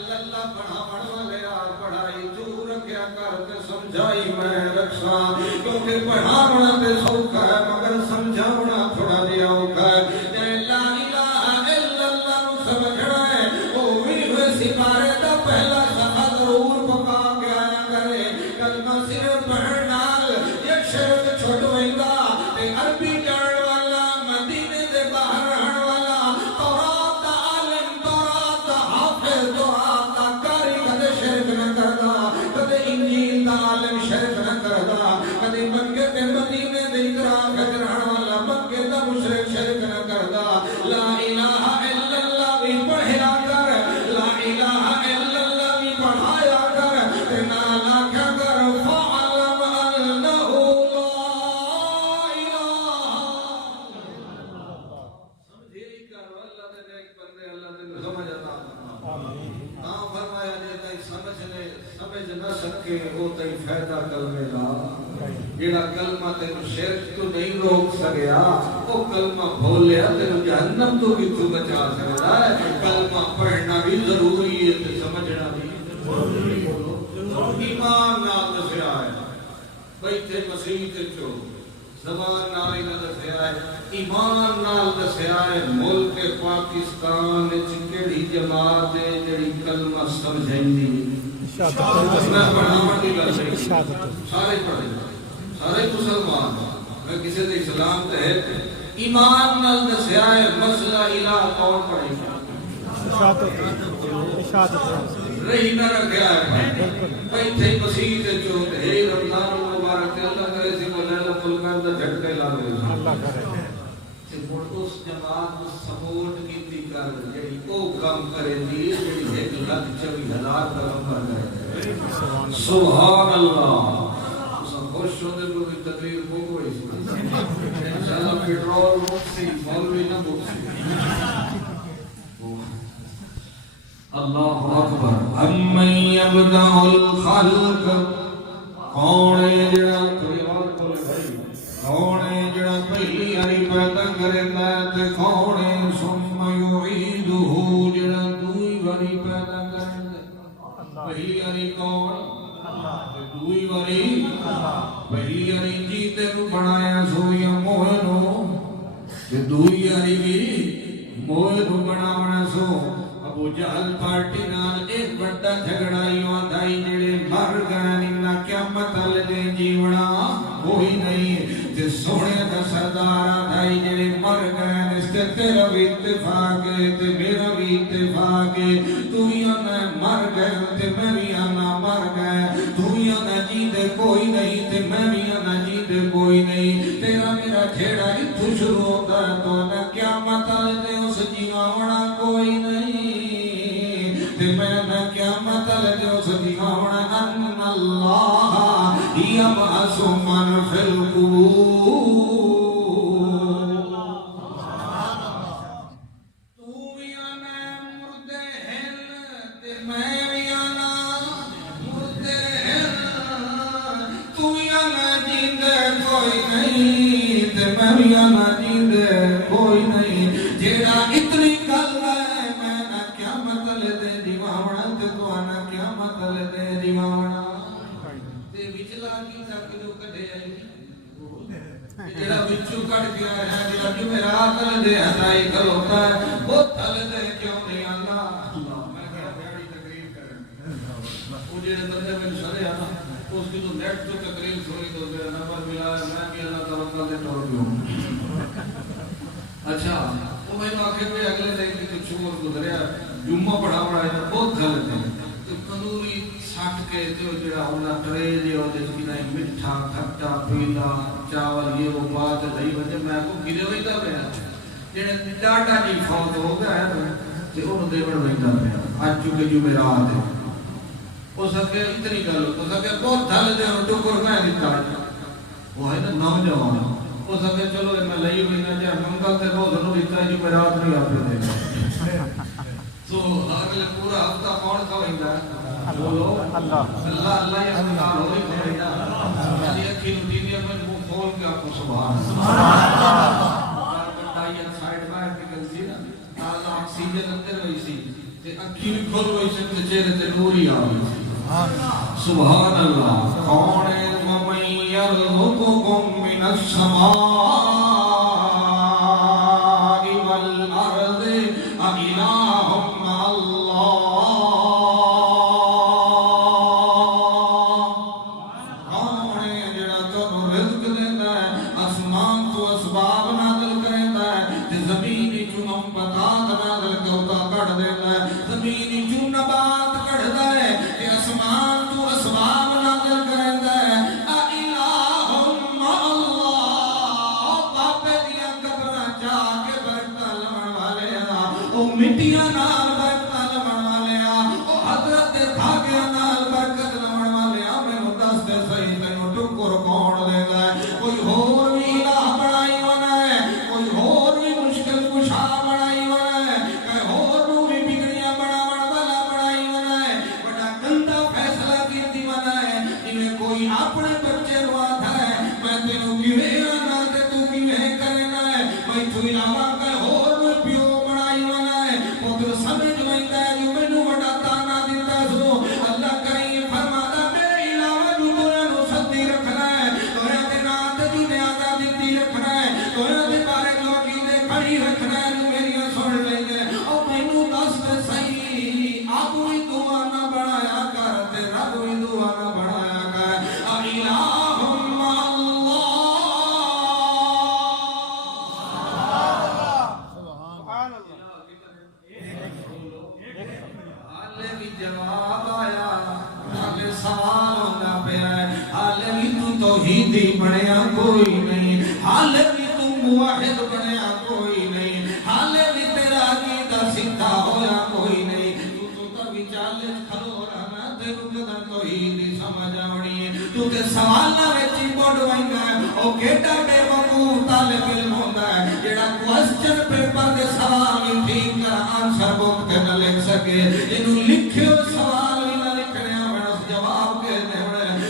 اللہ پڑھاون والے آ پڑھائی تو رکھیا کر تے سمجھائی میں رکھاں کیونکہ پڑھاونا تے سوکھا ہے مگر سمجھاونا تھوڑا جہا اوکھا ہے. لا الہ الا اللہ نوں سمجھنا ہے او بھی سپارے دا پہلا صفحہ ضرور پکا کے آیا کرے. کلمہ صرف پڑھن نال ایک شرط چھوٹ ویندا تے عربی جان والا مدینے دے باہر رہن والا تورات دا عالم تورات دا حافظ تورات دا قاری کدے شرک نہ کردا کدے انجیل دا عالم شرک نہ کردا کدے مکے تے مدینے دے اقرا رہن والا مکے دا مشرک شرک نہ کردا. لا الہ الا اللہ بھی پڑھیا کر لا الہ الا اللہ بھی پڑھایا کر تے نال آکھیا کر فعلم انہ لا الہ. سمجھے کر اللہ دے ایک بندے اللہ دے سمجھ عطا فرما. ہاں فرمایا جے تے سمجھ نہ سکے وہ تے فائدہ کلمے دا جڑا کلمہ تینوں شرک تو نہیں روک سکیا وہ کلمہ بولیا تینوں جہنم تو کتوں بچا سکتا ہے. کلمہ پڑھنا بھی ضروری ہے تے سمجھنا بھی ضروری ہے. ایمان نال دسیا ہے بیٹھے مسیح تے چو زبان نال نہ دسیا ہے ایمان نال دسیا ہے. ملک پاکستان وچ کیڑی جماعت ہے جڑی کلمہ سمجھیندی میں پڑھاون دی گل نہیں سارے پڑھے سارے مسلمان میں کسی دے اسلام تے ہے ایمان نال دسیا ہے مسئلہ الہ کون پڑھے رہی نہ رکھیا ہے بیٹھے مسیح تے جو ہے رمضان مبارک اللہ کرے سی ليلۃ القدر دا جھٹکے لاوے اللہ کرے تے ہن اس جماعت کو سپورٹ کیتی کر جڑی او کام کرے دی جڑی 1,24,000 کا کام کر رہے سبحان اللہ. خوش ہونے کو بھی تقریر ہو گئی انشاءاللہ پیٹرول مکسی مولوی نہ مکسی. اللہ اکبر. امن یبدأ الخلق کون ہے جڑا کون ہے جڑا پہلی ہری پیدا کرتا ہے تے کون ہے ثم یعیدہ جڑا دوئی ہری پیدا کرتا. پہلی ہری کون دوئی واری پہلی واری جیتے نو بنایا سویا موہ نو تے دوئی واری بھی موہ نو بناونا سو. ابو جہل پارٹی نال ایک بڑا جھگڑائی وادائی جڑے مر گئے نہ قیامت ال دے جیونا کوئی نہیں تے سونے دا سردار آدائی جڑے مر گئے اس تے تیرا بھی اتفاق ہے تے میرا بھی اتفاق ہے. تو ہی آنا مر گئے تے میں بھی آنا مر گئے. تو ہی آنا جیندے کوئی نہیں تے میں بھی آنا جیندے کوئی نہیں. تیرا میرا جھیڑا اتھو شروع ہوتا ہے تو نہ قیامت ال دے اس جیونا کوئی نہیں تے میں نہ قیامت ال دے اس جیونا ان اللہ یبعث من فی القبور. کوئی نہیں جیڑا اتنی گل ہے میں نہ قیامت لے دے دیوانا تے تو نہ قیامت لے دے دیوانا تے وچلا کی تک جو کڈے آئی بچوں کٹ کے آئے ہیں جی اج میرا تل دے ہٹائی کھلوتا ہے وہ تل دے کیوں نہیں آندا میں کہا بڑی تقریر کریں وہ جڑے بندے میں سارے آنا اس کی تو نیٹ تو تقریر سوئی تو میرا نمبر ملا میں بھی اللہ توکل سے ٹور گیا اچھا وہ میں آخر میں اگلے دن کی کچھ اور گزریا جمعہ پڑھا ہے بہت غلط ہے تو تندوری سٹ کے جو جڑا ہونا کرے جو جس کی نہیں میٹھا کھٹا پیلا چاول یہ وہ بات لئی وجہ میں کو گرے ویندا پیا جڑے ڈاٹا جی فوت ہو گیا ہے تے اونوں دیوڑ ویندا پیا اج چونکہ جمعرات ہے ہو سکے اتنی گل ہو سکے بہت دھل دے ٹکر میں دتا وہ ہے نا نوجوان ہو سکے چلو میں لئی ویندا جے منگل تے روز نو دتا جمعرات نہیں اپے دے تو اگلے پورا ہفتہ کون کھویندا بولو اللہ اللہ یا اللہ ہوئی کھویندا یہ اکھی نو دینی میں منہ کھول کے آپ کو سبحان اللہ بندائی سائیڈ باہر نکل سی نا اللہ آکسیجن اندر ہوئی سی تے اکھی بھی کھول ہوئی سی تے چہرے تے نور ہی آ گئی سبحان اللہ کون ہے ومن یرزقکم من السماء والارض الہ مع اللہ کون ہے جڑا تانوں رزق دیندا ہے آسمان تو اسباب نازل کریندا ہے تے زمین وچوں نباتات نازل کردا کڈ دیندا ہے زمین وچوں نبات کڈدا ہے تے آسمان تو اسباب نازل کریندا ہے الہ مع اللہ بابے دیاں قبراں جا کے برکت لمن والے او مٹیاں نال برکت لمن والے او حضرت دے دھاگیاں نال برکت لمن والے مینوں دس دے صحیح تینوں ٹکر کون دیندا ہے کوئی ہور وی الہ بنائی ہونا ہے کوئی ہور وی مشکل کشا بنائی ہونا ہے کوئی ہور نو وی بگڑیاں بناون والا بنائی ہونا ہے بڑا گندا فیصلہ کیتی ہونا ہے جویں کوئی اپنے بچے نو آندا ہے میں تینوں کیویں آنا تے تو کیویں کرنا ہے میں تو علاوہ کوئی ہور نو پیو بنائی ہونا ہے پتر سمجھ لیندا ہے جو مینوں بڑا تانا دیندا سو اللہ کریم فرماتا میرے علاوہ جو تینوں سدی رکھنا ہے تویا دے نام تے دنیا دا دتی رکھنا ہے تویا دے بارے لوکی دے کھڑی رکھنا ہے جو میریاں سن لے او مینوں دس تے صحیح آپ وی دعا نہ بنایا کر تے رب وی دعا نہ بنایا کر الہ مع اللہ حالے بھی جواب آیا حالے سوال ہونا پیا ہے حالے بھی تو توحیدی بنیا کوئی نہیں حالے بھی تو موحد بنیا کوئی نہیں حالے بھی تیرا عقیدہ سیدھا ہویا کوئی نہیں تو تبھی چالش کھلو رہنا تینوں کدھر توحیدی سمجھ آونی ہے تو تے سوالنا وچی بڑھ ویندا ہے او کیڈا بے وقوف طالب علم ہوندا ہے جڑا کوسچن پیپر دے سوال وی ٹھیک کر آنسر بک تے نہ لکھ سکے جنوں لکھیو سوال وی نہ لکھنے بس جواب کے دے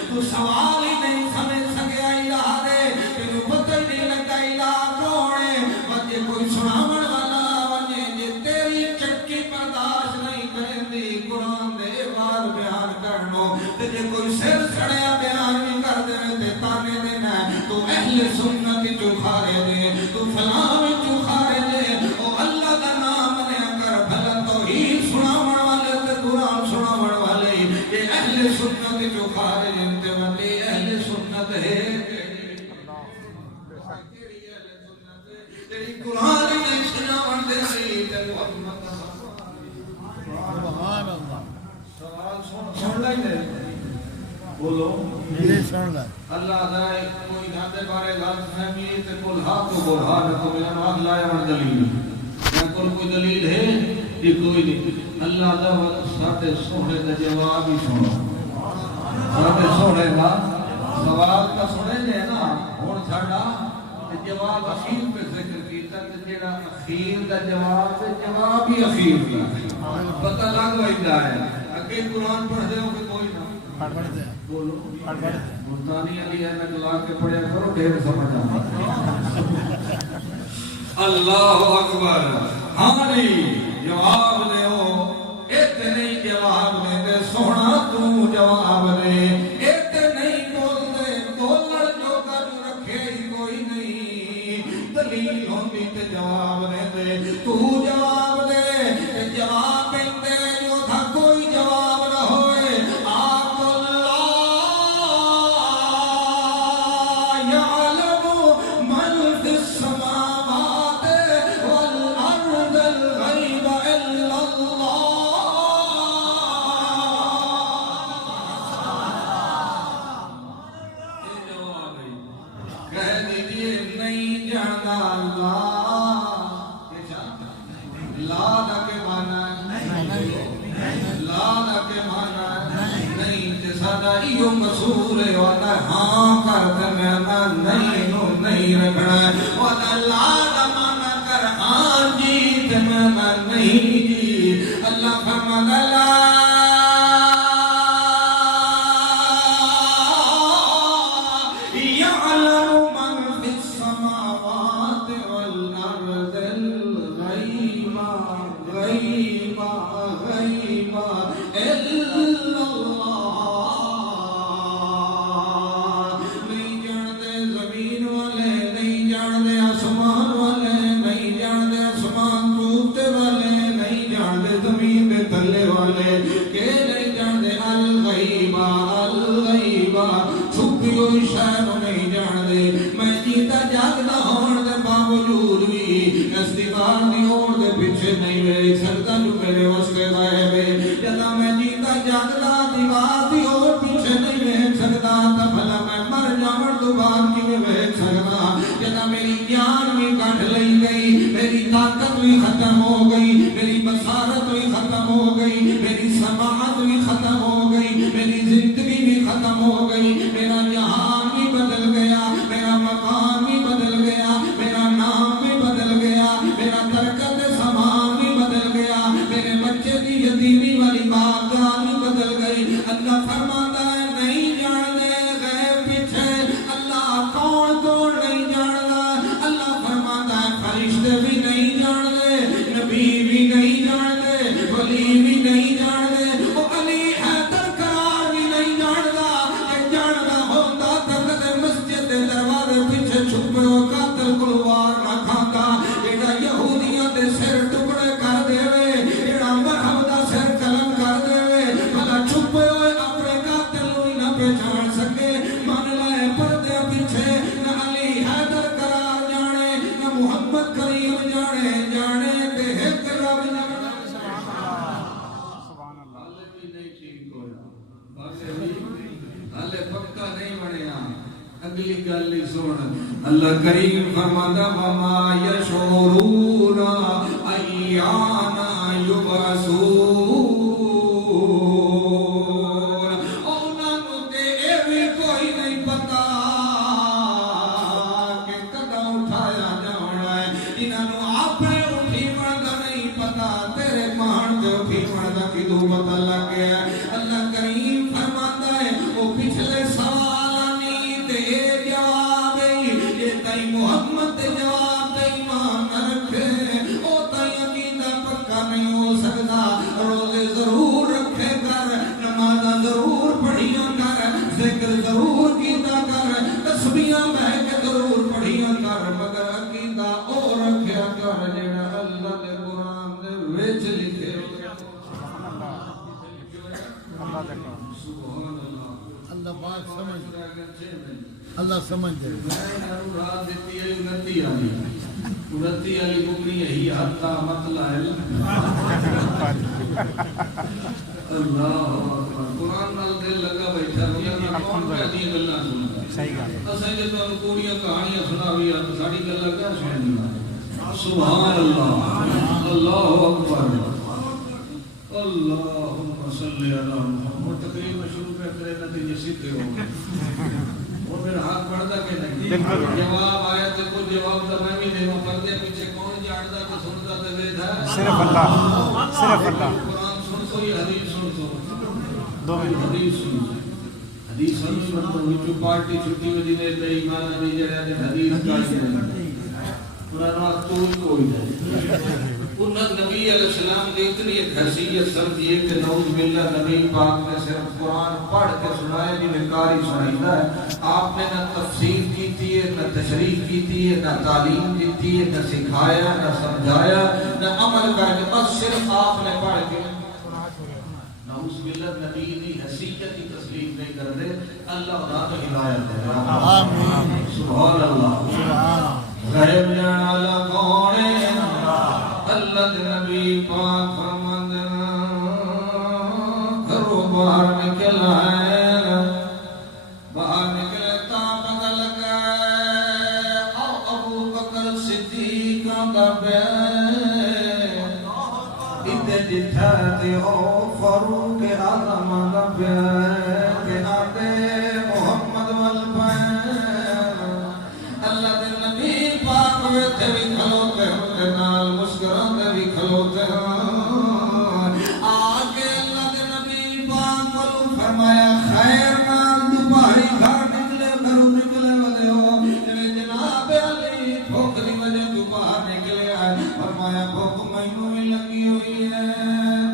تو سوال ہی نہیں سمجھ سکیا الہ دے تینوں پتہ ہی نہیں لگا الہ کون ہے وجہ کوئی سناون والا وجہ جے تیری چکی برداشت نہیں کریندی قرآن دے بار بیان کرنو تے جے کوئی سر سڑیا بیان نہیں کر دے تے تانے دینا تو اہل سنت جو کھارے دے تو فلاں جو کھارے دے او اللہ دا نام لیا کر بھلا توحید سناون والے تے قرآن سناون والے یہ اہل سنت جو کھارے جنتے والے اہل سنت ہے تیری قرآن میں سناون دے سی تے محمد سبحان اللہ سوال سن لئی دے بولو میرے سن لے اللہ دا کوئی نادے بارے غلط فہمی تے کل حق و برہان کو میرا نام لایا اور دلیل یا کوئی دلیل ہے یہ کوئی نہیں اللہ دا ساڈے سونے دا جواب ہی سنو ساڈے سونے دا سوال کا سنے جے نا ہن ساڈا جواب اخیر پہ ذکر کیتا تے جڑا اخیر دا جواب ہی اخیر دا پتہ لگ ویندا ہے اگے قرآن پڑھ دے ہو کہ کوئی نہ پڑھ دے بولو ملتانی علی احمد لا کے پڑھیا کرو ڈھیر سمجھ آتا اللہ اکبر ہاں جی جواب دیو اتنے جواب دے دے سونا تو جواب دے اتنے بول دے بولن جو کر رکھے ہی کوئی نہیں نہیں جاندا لا دا کے مانا لا دا کے مانا نہیں تے ساڈا ایو قصور ہے ودا ہاں کر تے میں نہیں نو نہیں رکھنا ودا لا دا مانا کر ہاں جی تے میں نہیں جی اللہ فرماتا لا ختم ہو گئی میری بصارت بھی ختم ہو گئی میری سماعت بھی ختم ہو گئی میری زندگی بھی ختم ہو گئی میرا جہان بھی بدل گیا میرا مکان بھی بدل گیا میرا نام بھی بدل گیا میرا ترکت سامان بھی بدل گیا میرے بچے کی یتیمی والی بات بھی بدل گئی اللہ فرماتا ہے نہیں جانتے غیب پیچھے اللہ کون کون نہیں جانتا اللہ فرماتا ہے فرشتے بھی نہیں جانتے نبی بھی نہیں جانتے ولی بھی نہیں جانتے وہ علی حیدر قرار بھی نہیں جانتا کہ جانتا ہوتا تک مسجد دے دروازے پیچھے چھپے ہو قاتل کلوار نہ کھاتا ایڈا یہودیاں دے سر ٹکڑے کر دے وے ایڈا مرحب دا سر قلم کر دے وے بھلا چھپے ہوئے اپنے قاتل نوں نہ پہچان سکے مان لائے پردے پیچھے نہ علی حیدر قرار جانے نہ محمد کریم جانے اگلی گل سن اللہ کریم فرماتا وما یشعرون ایانا یبعثون انہاں نوں تے اے وی کوئی نہیں پتا کہ کدوں اٹھایا جانا ہے انہاں نوں آپے اٹھیون دا نہیں پتا تیرے مان تے اٹھیون دا کدوں پتا لگ گیا اللہ کریم فرماتا ہے او پچھلے سال محمد جواب ایمان نہ رکھے او تا یقینہ پکا نہیں ہو سکتا روزے ضرور رکھے کر نماز ضرور پڑھیاں کر ذکر ضرور کیتا کر تسبیحاں بہ کے ضرور پڑھیاں کر مگر عقیدہ او رکھیا کر جڑا اللہ دے قرآن دے وچ لکھے سبحان اللہ پاک سمجھ اللہ سمجھ دے رات دیتی ہے انتی علی بکری یہی حتا مطلع اللہ قرآن نال دل لگا بیٹھا رویا کون کہتی گلاں سندا صحیح گل اساں جے تانوں کوڑیاں کہانیاں سناوی ساڈی گلاں کیا سننیاں سبحان اللہ اللہ اکبر اللہم صلی علی محمد تقریر میں شروع کرتے نتیجے سیدھے ہو اور پھر ہاتھ بڑھتا کہ نہیں جواب آیا تو کوئی جواب تو میں بھی دیوا پردے پیچھے کون جانتا کہ سنتا تو ویدھا صرف اللہ قرآن سن سو یا حدیث سن سو دو حدیث سن سو وچو پارٹی چھٹی مدینے تے ایمان نبی جڑے حدیث کا قرآن تو کوئی نہیں انہاں نبی علیہ السلام کی اتنی ایک حیثیت سمجھی ہے کہ نعوذ باللہ نبی پاک نے صرف قرآن پڑھ کے سنائے جنہیں قاری سنائیتا ہے آپ نے نہ تفسیر کیتی ہے نہ تشریح کیتی ہے نہ تعلیم دیتی ہے نہ سکھایا نہ سمجھایا نہ عمل کر کے بس صرف آپ نے پڑھ کے نعوذ باللہ نبی کی حیثیت کی تصدیق نہیں کر دے اللہ خدا تو ہدایت ہے آمین سبحان اللہ غیب جانا اللہ کونے اللہ دے نبی پاک فرماندے گھروں باہر نکل آئے باہر نکلے تا پتہ لگا او او فاروق اعظم دا پیار کہ آتے محمد والپیر اللہ دے نبی پاک ویتھے بھی کھلوتے ہوں دے نال مسکران دے بھی کھلوتے ہوں آگے اللہ دے نبی پاک کو فرمایا خیر نال دوباری گھر نکلے گھروں نکلے ودے ہو جناب علی بھوکلی وجہ دوبار نکلے آئے فرمایا بھوک مینوں ہی لگی ہوئی ہے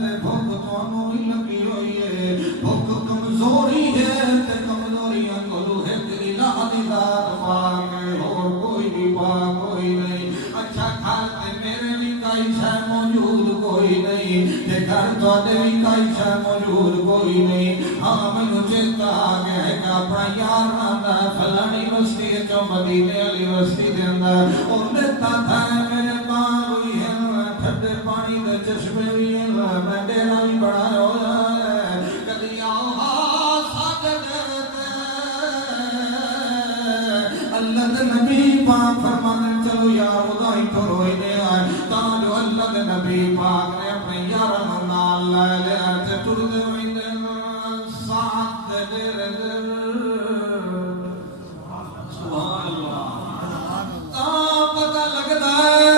تے بھوک تانوں ہی لگی ہوئی ہے بھوک کمزوری ہے تے کمزوریاں کولو ہے تیری الہ دی ذات پاک ہے اور کوئی بھی پاک کوئی نہیں اچھا گھر تے میرے بھی کئی شے موجود کوئی نہیں تے گھر تواڈے بھی کئی شے موجود کوئی نہیں ہاں مینوں چیتا آ گیا ہے کہ اپنا یار آندا فلانی بستی چوں مدینے والی بستی دے اندر او دیتا تھا میرے ماں ہوئی ہے ٹھنڈے پانی دے چشمے بھی ہیں میں ڈیرا بھی بڑھایا ہوا ہے کدی آؤ ساجد اللہ دے نبی پاک فرمانے چلو یار ادائی تو روئی دے آئے تاں جو اللہ دے نبی پاک نے اپنے یارن نال لائے لے آئے تے ٹر دے ہوئی دے ساتھ دے دے سبحان اللہ تاں پتہ لگدا ہے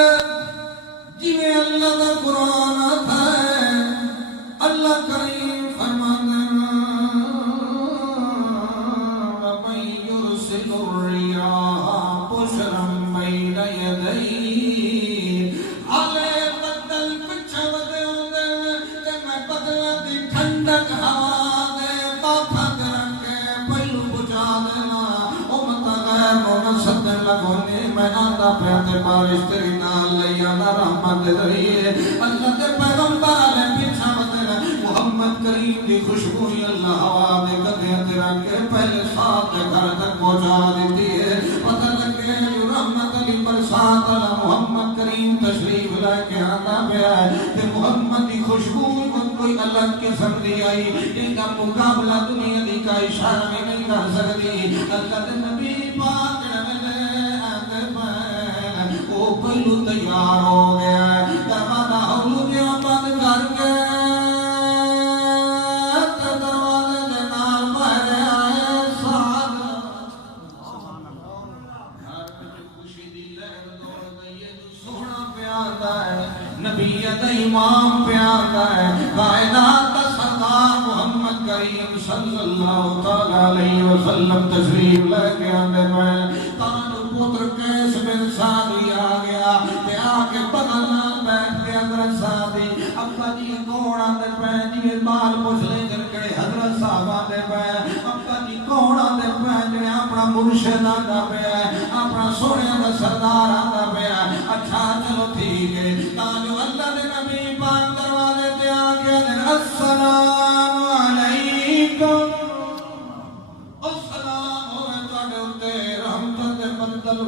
جویں اللہ دا قرآن آتا ہے اللہ کریم فرماتے ہیں وَمَن يُرْسِلُ الرِّيَاحَ بُشْرًا بَيْنَ يَدَيْهِ آلے بدل پچھے ودے ہوندے تے میں بدلاں دی ٹھنڈک ہوا دے ماتھا تے رکھ کے پہلو بجھا دینا او متا غیر منصد لگونے میں آندا پیا تے بارش تیری نال لئی آندا رحمت دے ذریعے اللہ دے پیغمبر علیہ پیچھا ودے محمد کریم دی خوشبو اللہ ہوا دے گدے تے رکھ کے پہلے ساتھ دے گھر تک پہنچا دیتی ہے پتہ لگے جو رحمت علی برسات اللہ محمد کریم تشریف لے کے آتا پیا ہے کہ محمد دی خوشبو کوئی الگ قسم دی آئی ان کا مقابلہ دنیا دی کا اشارہ میں نہیں کر سکتی اللہ دے نبی پاک وہ پہلو تیار ہو گیا ہے دروازہ ہولو دیا بند کر کے دروازے دے نال باہر آئے ساتھ خوشی دی لہر دوڑ گئی ہے جو سونا پیارتا ہے نبی امام پیارتا ہے کائنات کا سردار محمد کریم صلی اللہ علیہ وسلم تشریف لے کے آنے میں تانو پتر کیس بن سعدی آ گیا تے آ کے بدلنا بیٹھ کے حضرت سعدی ابا جی کون آندے پے جی بال پوچھلے جڑکڑے حضرت صاحب آندے پے ابا جی کون آندے پے جڑے اپنا مرشد آندا پیا اپنا سونے دا سردار آندا پیا اچھا چلو ٹھیک ہے تاں جو اللہ دے نبی پاک دروازے تے آ کے السلام علیکم السلام ہوے تواڈے اوتے رحمت دے بدل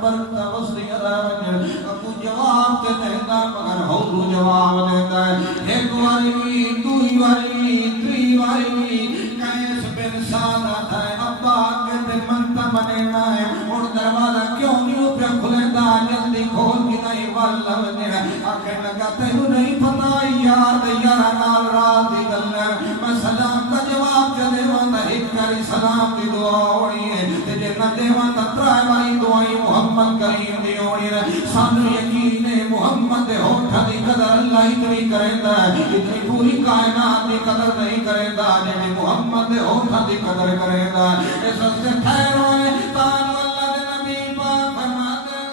برتا وسدی اداویں ابو جواب تے دیندا مگر ہو جواب دیندا ہے ایک واری دوئی واری تری واری کیس بن سادا تھا ابا کے تے منتا بننا ہے اور دروازہ کیوں نہیں پہ کھلدا جلدی کھول کے نہیں والا ونیا آکھن لگا تینوں نہیں پتہ یار نال رات دی گل میں سلام دا جواب تے دیواں ایک کری سلام دی دعا ہونی ہے تے جے نہ دیواں تے ترائے والی دعائیں محمد کریم دی ہونی ہے سانو یقین ہے محمد دے ہوٹھاں دی قدر اللہ اتنی کریندا ہے اتنی پوری کائنات دی قدر نہیں کریندا جے محمد دے ہوٹھاں دی قدر کریندا اس سے خیر ہوئے تان اللہ دے نبی پاک فرماتے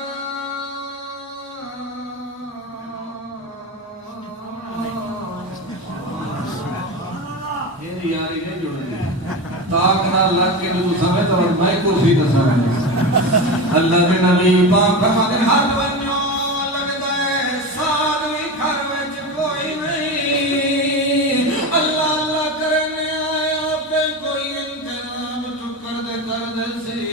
یہ یاری نہیں جڑنی تاک نہ لگ کے جو سمجھ تو میں کو سی دسا اللہ دے نبی پاک فرماتے ہاتھ ونجو لگدا ہے ساتھ وی گھر وچ کوئی نہیں اللہ اللہ کرنے آیا پہ کوئی انتظام چکر دے کر دے سی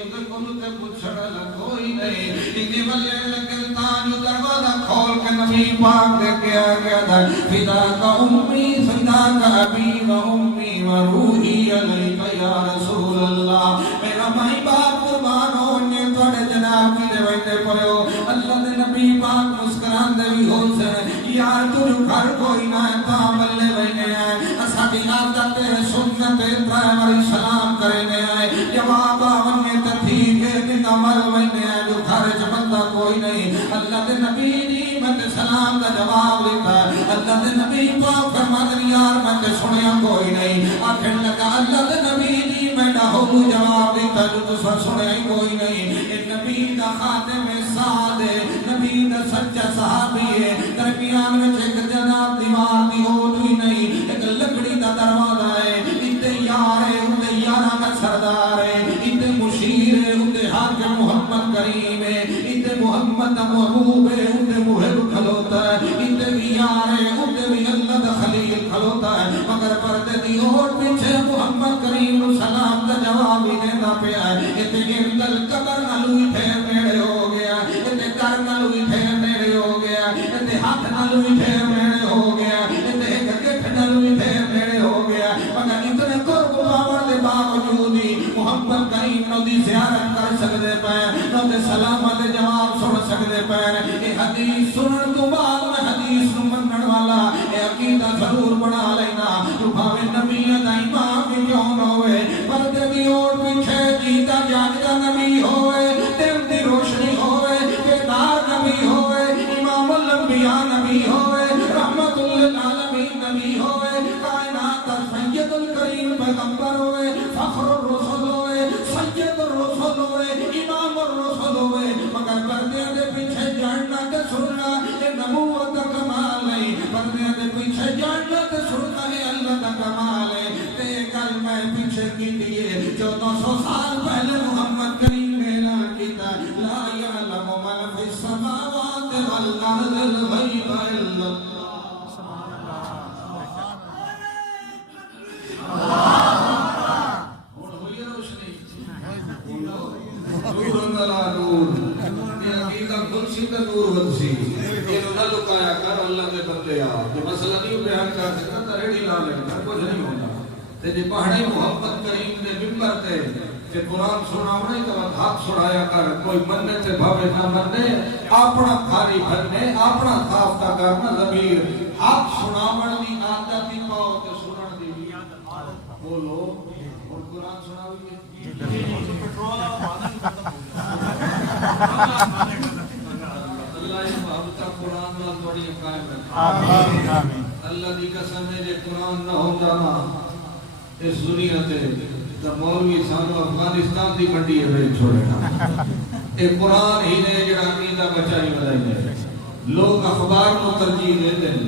اگر کل تے پوچھڑ کوئی نہیں اتنی بلے لگے تاں جو دروازہ کھول کے نبی پاک دے کے آ گیا تھا فدا کا امی فدا کا ابی و امی و روحی علیکہ یا رسول اللہ میرا مائی باپ قربان ہونے توڑے جناب کی دے ویٹے پڑے ہو اللہ دے نبی پاک مسکران دے بھی ہو سے یار تجھ گھر کوئی نہ تا ملے وینے آئے اساڑی عادت سنت پرائمری سلام کرنے آئے جواب آنے تتھیگے نتا مر وینے آئے جو گھر بندہ کوئی نہیں اللہ دے نبی دی میں سلام دا جواب لکھا اللہ دے نبی پاک فرماتے یار میں سنیا کوئی نہیں آخر لگا اللہ دے نبی دی میں ڈاہو جواب لکھا جو تو سنیا کوئی نہیں نبی دا خاتم سعد نبی دا سچا صحابی ہے درمیان میں ایک جناب دیوار دی ہو دوئی نہیں ایک لکڑی دا دروازہ ہے اتنے یار ہے اتنے یارہ کا سردار ہے اتنے مشیر ہے اتنے حاکم محمد کریم ہے اتنے محمد محبوب ہے اتنے محب کھلوتا ہے اتنے بھی یار ہے اتنے بھی اللہ دا خلیل کھلوتا ہے مگر پردے دی اور پیچھے محمد کریم سلام دا جواب ہی دینا پیا ہے اتنے گردل قبر نلوی پھیر میرے ہو گیا اتنے کر نلوی پھیر میرے ہو گیا اتنے ہاتھ نلوی پھیر میرے ہو گیا اتنے گٹھ نلوی پھیر میرے ہو گیا مگر اتنے قرب باور دے باوجود ہی محمد کریم نو دی زیارت کر سکتے پیر نو دے سلامت جواب سن سکتے پیر اے حدیث سنن تو بعد میں حدیث منن والا اے عقیدہ ضرور بنا لینا تو بھاوے نبی دا امام بھی کیوں نہ ہوئے پردے دی اور پیچھے جیتا جاگتا نبی ہوئے دل دی روشنی ہوئے بیدار نبی ہوئے امام الانبیاء نبی ہوئے رحمت للعالمین نبی ہوئے کائنات سید الکریم پیغمبر ہوئے فخر الرسل ہوئے سید الرسل ہوئے امام الرسل ہوئے مگر پردے دے پیچھے جاننا تے سننا اے نبوت کا کمال نہیں پردے دے پیچھے جاننا تے سننا اے اللہ کا کمال ہے تے کل میں پیچھے کی دیئے 1400 سال پہلے محمد کریم نے اعلان کیتا لا یعلم من فی السماوات والارض الغیب الا پہاڑی محمد کریم نے ممبر تے کہ قرآن سناونے تو ہاتھ چھڑایا کر کوئی مننے تے بھاوے نہ مننے اپنا کھاری بھرنے اپنا خافتہ کرنا ضمیر ہاتھ سناون دی عادت ہی پاؤ تے سنن دی بولو اور قرآن سناویے اللہ یہ محبتہ قرآن اللہ بڑی قائم رکھا اللہ دی قسم ہے کہ قرآن نہ ہو جانا اس دنیا تے تا مولوی سانو افغانستان دی منڈی ہے چھوڑنا اے قرآن ہی نے جڑا عقیدہ بچائی بنائی ہے لوگ اخبار کو ترجیح دے دیں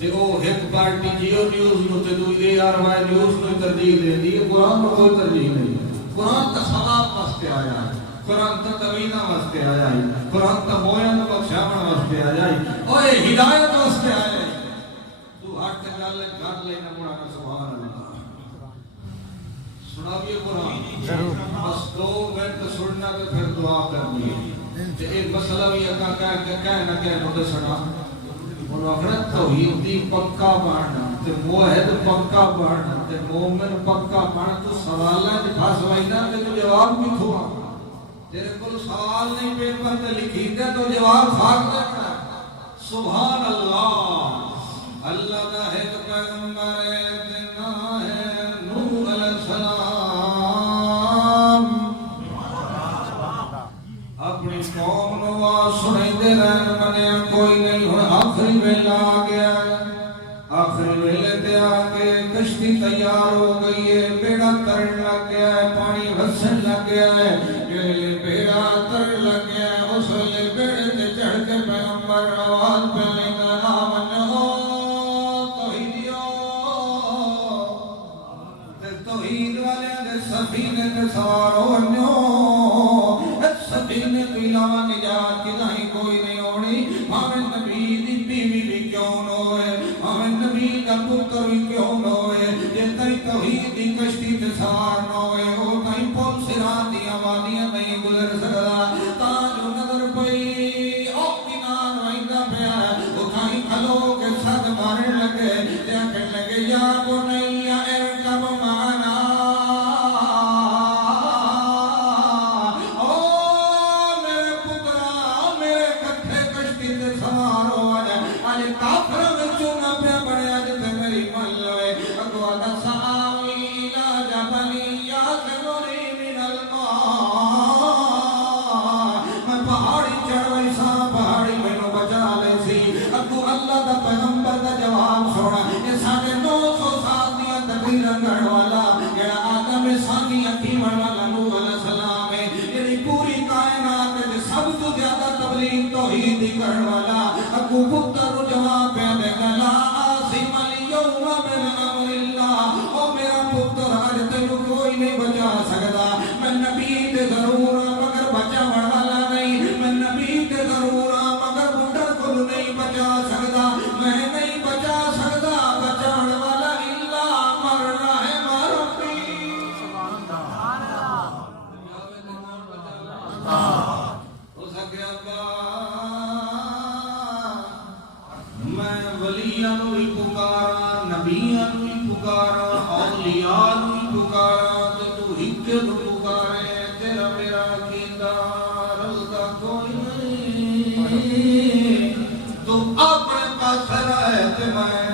کہ او ایک پارٹی جیو نیوز نو تے دو اے آر وائی نیوز نو ترجیح دے دی قرآن کو کوئی ترجیح نہیں قرآن تا ثواب واسطے آیا ہے قرآن تا توینہ واسطے آیا ہے قرآن تا مویان بخشاون واسطے آیا ہے اوے ہدایت واسطے آیا ہے تو ہاتھ تے گل کر لینا مولانا سبحان اللہ سنابیے قرآن بس 2 منٹ سننا تو پھر دعا کرنی ہے ایک مسئلہ بھی اکا کہہ نہ کہہ مدد سنا اور آخرت توحید دی پکا باننا تے موحد پکا باننا تے مومن پکا باننا تو سوالہ جی پھاس وائنا تے تو جواب بھی تھوا تیرے کل سوال نہیں پیپر تے لکھی دے تو جواب خاک دیکھنا سبحان اللہ اللہ دا ہے تو پیغمبر دینا ہے نوح علیہ السلام اپنی قوم نواز سنائی دے رہن منیا کوئی نہیں ہوئے آخری ویلہ آگیا ہے آخری ویلے تے آگے کشتی تیار ہو گئی ہے بیڑا ترن لگ گیا ہے پانی وسن لگ گیا ہے جلے بیڑا ترن لگ گیا ہے اس ویلے بیڑے تے چڑھ کے پیغمبر آواز پہ لینا آمن توحید والے دے سفینے تے سوار ہونیو سفینے تو علاوہ نجات کی نہیں کوئی نہیں ہونی ہمیں نبی دی بیوی بھی کیوں نہ ہوئے ہمیں نبی دا پتر بھی کیوں نہ ہوئے یہ تری توحید دی کشتی تے سوار نہ ہوئے وہ کہیں پول سرات دی آبادیاں نہیں گزر سکتا تاج نظر پئی او کنار وائندہ پیا وہ کہیں کھلو کے ساتھ مارن لگے دیکھن لگے یا بنیا ارکب معنا میرے کٹھے کشتی تے سوار ہو آج کافر والا جڑا آدم ثانی اکھیون والا نوح علیہ السلام ہے یعنی پوری کائنات میں سب تو زیادہ تبلیغ توحید دی کرن والا اگو پتر جواب پہ دے گلا عاصم اليوم من امر اللہ او میرا پتر اج تینو کوئی نہیں بچا سکدا میں نبی تے ضرور مگر بچاون والا نہیں میں نبی تے ضرور مگر بڈھا کو نہیں بچا سکدا میں نہیں بچا سکدا بچاون والا الا مر رحم ربی سبحان اللہ ہو سکیا میں ولیاں نو ہی پکارا نبیاں نو ہی پکارا اولیاء نو ہی پکارا تے تو ہک نو پکارے تیرا میرا کیندا رلدا کوئی نہیں تو اپنے پاس رہے تے میں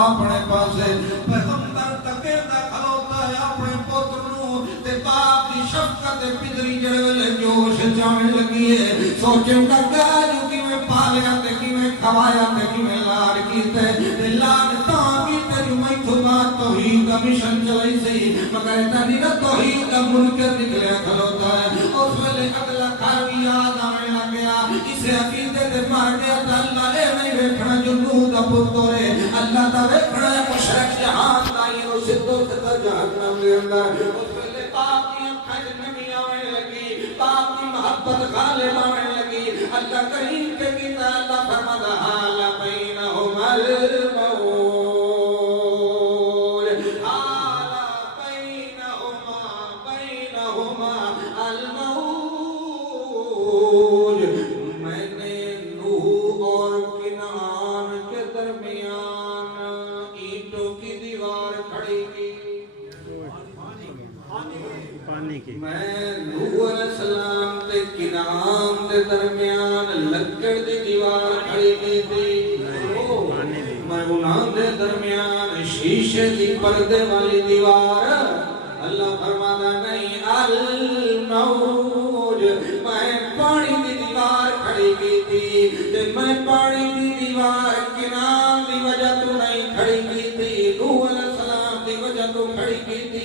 اپنے پاسے پیغمبر تکے دا کھلوتا ہے اپنے پتر نو تے باپ دی شفقت پدری جڑے ویلے جوش جان لگی ہے سوچیں لگا جو کہ میں پالیا تے کہ میں کھوایا تے کہ میں لاڑ کیتے تے لاڑ تاں کیتے جو میں تھوڑا توحید کا مشن چلائی سی مگر ایتا نہیں نہ توحید کا منکر نکلیا کھلوتا ہے اس ویلے اگلا گھر بھی یاد آنے لگ گیا اسے عقیدے تے مار گیا تے اللہ اے نہیں ویکھنا جو نوح دا پتر ہے اللہ دا ویکھنا ہے مشرک جہان دا یہ سدو تے جہنم دے اندر اس ویلے باپ کی اکھاں وچ نمی آویں لگی باپ کی محبت غالب آویں لگی اللہ کریم کے کیتا اللہ فرماتا حال بینہم الموج حال بینہما الموج میں نے نوح اور کنعان کے درمیان اینٹوں کی دیوار کھڑی کی میں نوح علیہ السلام تے کنعان دے درمیان لکڑ دی دیوار کھڑی کی تھی میں انہاں دے درمیان شیشے دی پردے والی دیوار اللہ فرمانا نہیں الموج میں پانی دی دیوار کھڑی کی تھی تے میں پانی دی دیوار کنعان دی وجہ تو نہیں کھڑی کی تھی نوح علیہ السلام دی وجہ تو کھڑی کی تھی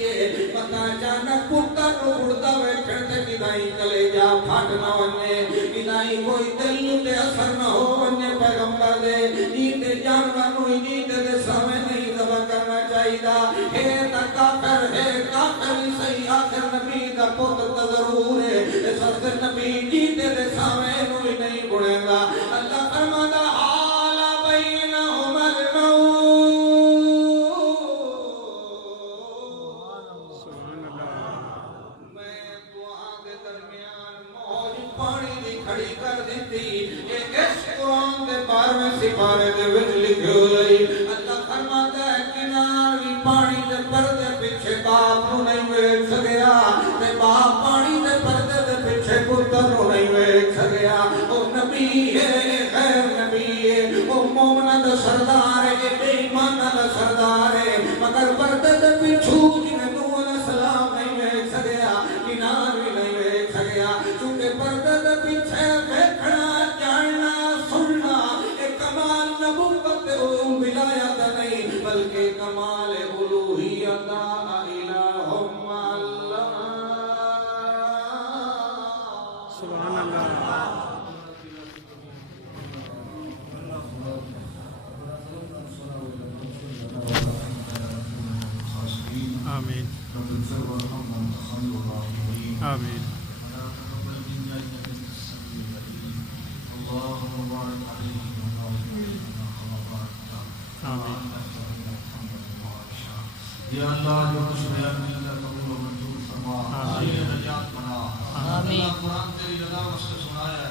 پتہ اچانک پتر کو اڑتا ویکھن تے کدائی کلے جا پھٹ نہ ونے کدائی کوئی دل تے اثر نہ ہو ونے پیغمبر دے نیندے جانور نو نیندے دے سامنے نہیں ذبح کرنا چاہیدا ہے تا کافر ہے کافر صحیح آخر نبی دا پتر تا ضرور ہے اس وقت نبی نیندے دے سامنے نو نہیں بڑے گا اللہ فرماتا حال بینہم الموج پانی دی کھڑی کر دیتی یہ اس قرآن دے 12ویں سپارے دے وچ لکھے ہوئی اللہ فرماتا ہے کنار بھی پانی دے پردے پیچھے باپ نو نہیں ویکھ سکیا تے باپ پانی دے پردے دے پیچھے پتر نو نہیں ویکھ سکیا او نبی ہے غیر نبی ہے او مومناں دا سردار ہے بے ایماناں دا سردار ہے مگر پردے دے پیچھے جنہیں نوح علیہ السلام نہیں ویکھ سکیا کنار بھی نہیں ویکھ سکیا چونکہ پردے دے پیچھے دیکھنا جاننا سننا ایک کمال نبوت ولایت نہیں بلکہ کمال الوہیت الہ اللہ سبحان اللہ آمین آمین یا اللہ جو شریعہ میں اللہ قبول و منظور فرما آمین نجات بنا آمین قرآن تیری رضا واسطے سنایا ہے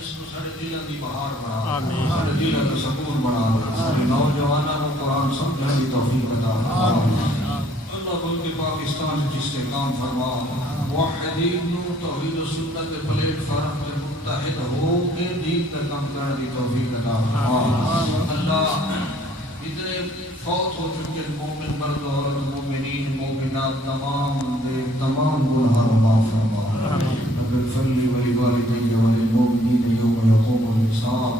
اس کو سارے دلوں دی بہار بنا آمین سارے دلوں کا سکون بنا سارے نوجوانوں کو قرآن سمجھنے کی توفیق عطا فرما اللہ ملک پاکستان جس کے کام فرما موحدین نو توحید و سنت پلیٹ فارم میں متحد ہو کے دین کا کام کرنے کی توفیق عطا فرما اللہ اتنے فوت ہو چکے مومن مرد اور مومنین مومنات تمام گناہ معاف فرما اگر صلی ولی والدین ولی مومنین یوم یقوم الحساب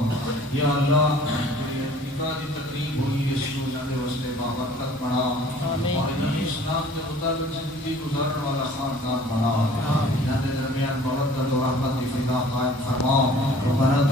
یا اللہ انتقادی تقریب ہوئی اس کو جانے واسطے بابرکت بڑھا اور انہیں اسلام کے مطابق زندگی گزارنے والا خاندان بنا، جہاں درمیان محبت و رحمت کی فضا قائم فرما، ربنا